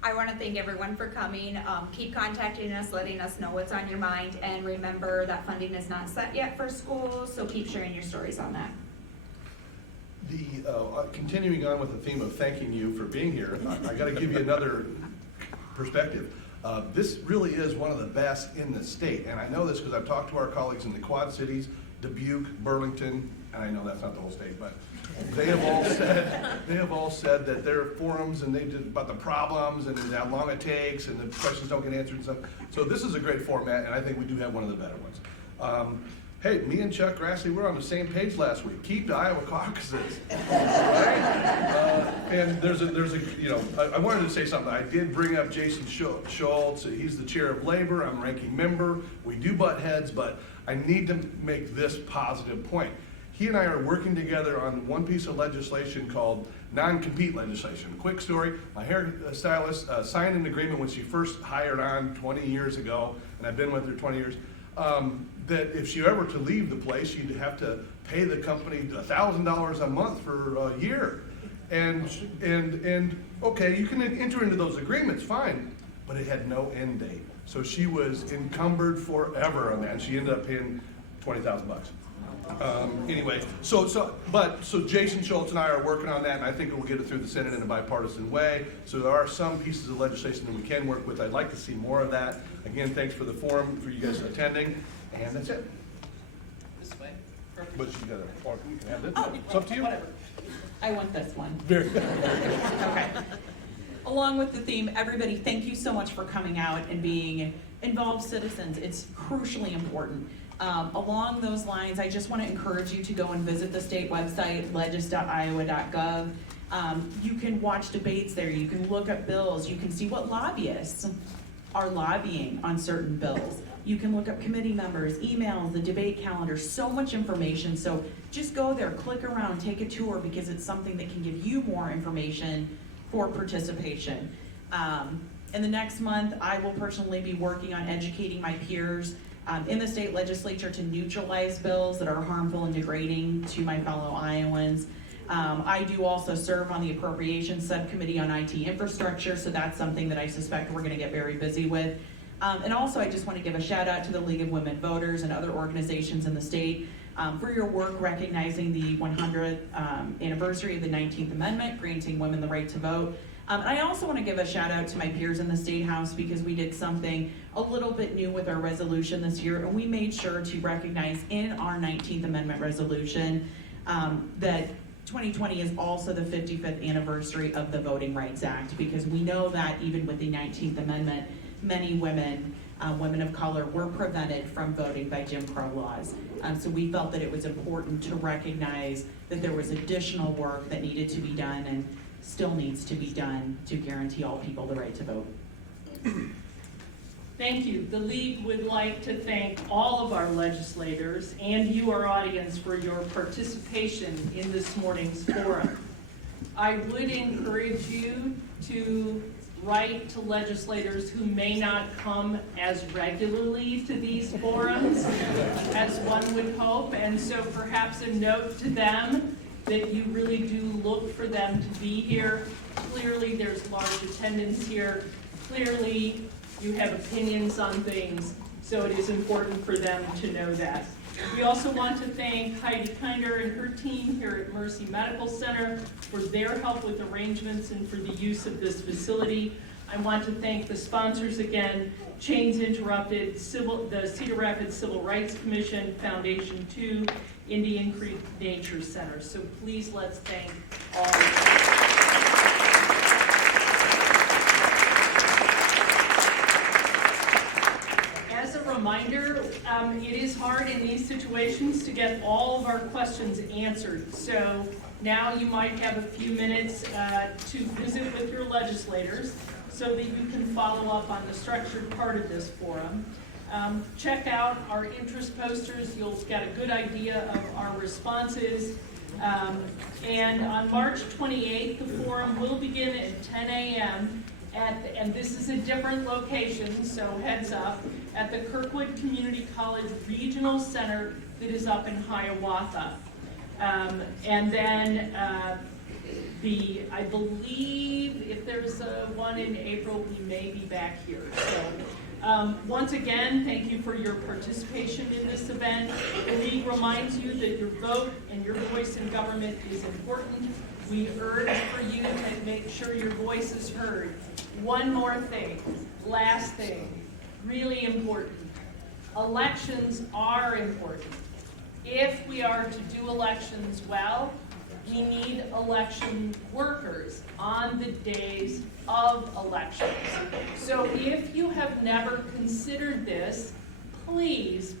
I want to thank everyone for coming. Keep contacting us, letting us know what's on your mind, and remember that funding is not set yet for schools, so keep sharing your stories on that. Continuing on with the theme of thanking you for being here, I got to give you another perspective. This really is one of the best in the state, and I know this because I've talked to our colleagues in the Quad Cities, Dubuque, Burlington, and I know that's not the whole state, but they have all said that their forums and they did about the problems and how long it takes and the questions don't get answered and stuff. So this is a great format, and I think we do have one of the better ones. Hey, me and Chuck Grassley, we're on the same page last week. Keep the Iowa caucuses, right? And there's a, you know, I wanted to say something. I did bring up Jason Schultz. He's the chair of labor. I'm ranking member. We do butt heads, but I need to make this positive point. He and I are working together on one piece of legislation called non-compete legislation. Quick story, my hairstylist signed an agreement when she first hired on 20 years ago, and I've been with her 20 years, that if she ever to leave the place, she'd have to pay the company $1,000 a month for a year. And okay, you can enter into those agreements, fine, but it had no end date. So she was encumbered forever on that, and she ended up paying $20,000 bucks. Anyway, so Jason Schultz and I are working on that, and I think we'll get it through the Senate in a bipartisan way. So there are some pieces of legislation that we can work with. I'd like to see more of that. Again, thanks for the forum, for you guys attending, and that's it. This way. But you got a, or you can have this. Oh, It's up to you. whatever. I want this one. Very good. Okay. Along with the theme, everybody, thank you so much for coming out and being involved citizens. It's crucially important. Along those lines, I just want to encourage you to go and visit the state website, legis.iowa.gov. You can watch debates there. You can look at bills. You can see what lobbyists are lobbying on certain bills. You can look up committee members, emails, the debate calendar, so much information. So just go there, click around, take a tour, because it's something that can give you more information for participation. In the next month, I will personally be working on educating my peers in the state legislature to neutralize bills that are harmful and degrading to my fellow Iowans. I do also serve on the Appropriations Subcommittee on IT Infrastructure, so that's something that I suspect we're going to get very busy with. And also, I just want to give a shout out to the League of Women Voters and other organizations in the state. for your work recognizing the 100th anniversary of the 19th Amendment, granting women the right to vote. I also want to give a shout out to my peers in the State House because we did something a little bit new with our resolution this year, and we made sure to recognize in our 19th Amendment resolution that 2020 is also the 55th anniversary of the Voting Rights Act, because we know that even with the 19th Amendment, many women, women of color, were prevented from voting by Jim Crow laws. So we felt that it was important to recognize that there was additional work that needed to be done and still needs to be done to guarantee all people the right to vote. Thank you. The League would like to thank all of our legislators and you, our audience, for your participation in this morning's forum. I would encourage you to write to legislators who may not come as regularly to these forums as one would hope, and so perhaps a note to them that you really do look for them to be here. Clearly, there's large attendance here. Clearly, you have opinions on things, so it is important for them to know that. We also want to thank Heidi Kinder and her team here at Mercy Medical Center for their help with arrangements and for the use of this facility. I want to thank the sponsors again, Chains Interrupted, the Cedar Rapids Civil Rights Commission, Foundation 2, Indian Creek Nature Center. So please let's thank all of them. As a reminder, it is hard in these situations to get all of our questions answered. So now you might have a few minutes to visit with your legislators so that you can follow up on the structured part of this forum. Check out our interest posters. You'll get a good idea of our responses. And on March 28th, the forum will begin at 10 a.m. and this is a different location, so heads up, at the Kirkwood Community College Regional Center that is up in Hiawatha. And then I believe if there's one in April, we may be back here. So once again, thank you for your participation in this event. The League reminds you that your vote and your voice in government is important. We urge for you to make sure your voice is heard. One more thing, last thing, really important. Elections are important. If we are to do elections well, we need election workers on the days of elections. So if you have never considered this, please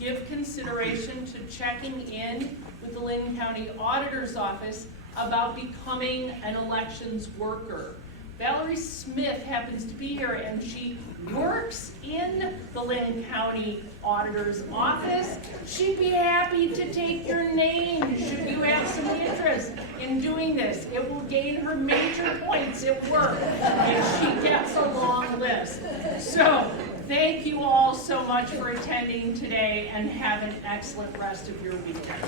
give consideration to checking in with the Linn County Auditor's Office about becoming an elections worker. Valerie Smith happens to be here, and she works in the Linn County Auditor's Office. She'd be happy to take your name should you have some interest in doing this. It will gain her major points at work if she gets a long list. So, thank you all so much for attending today, and have an excellent rest of your weekend.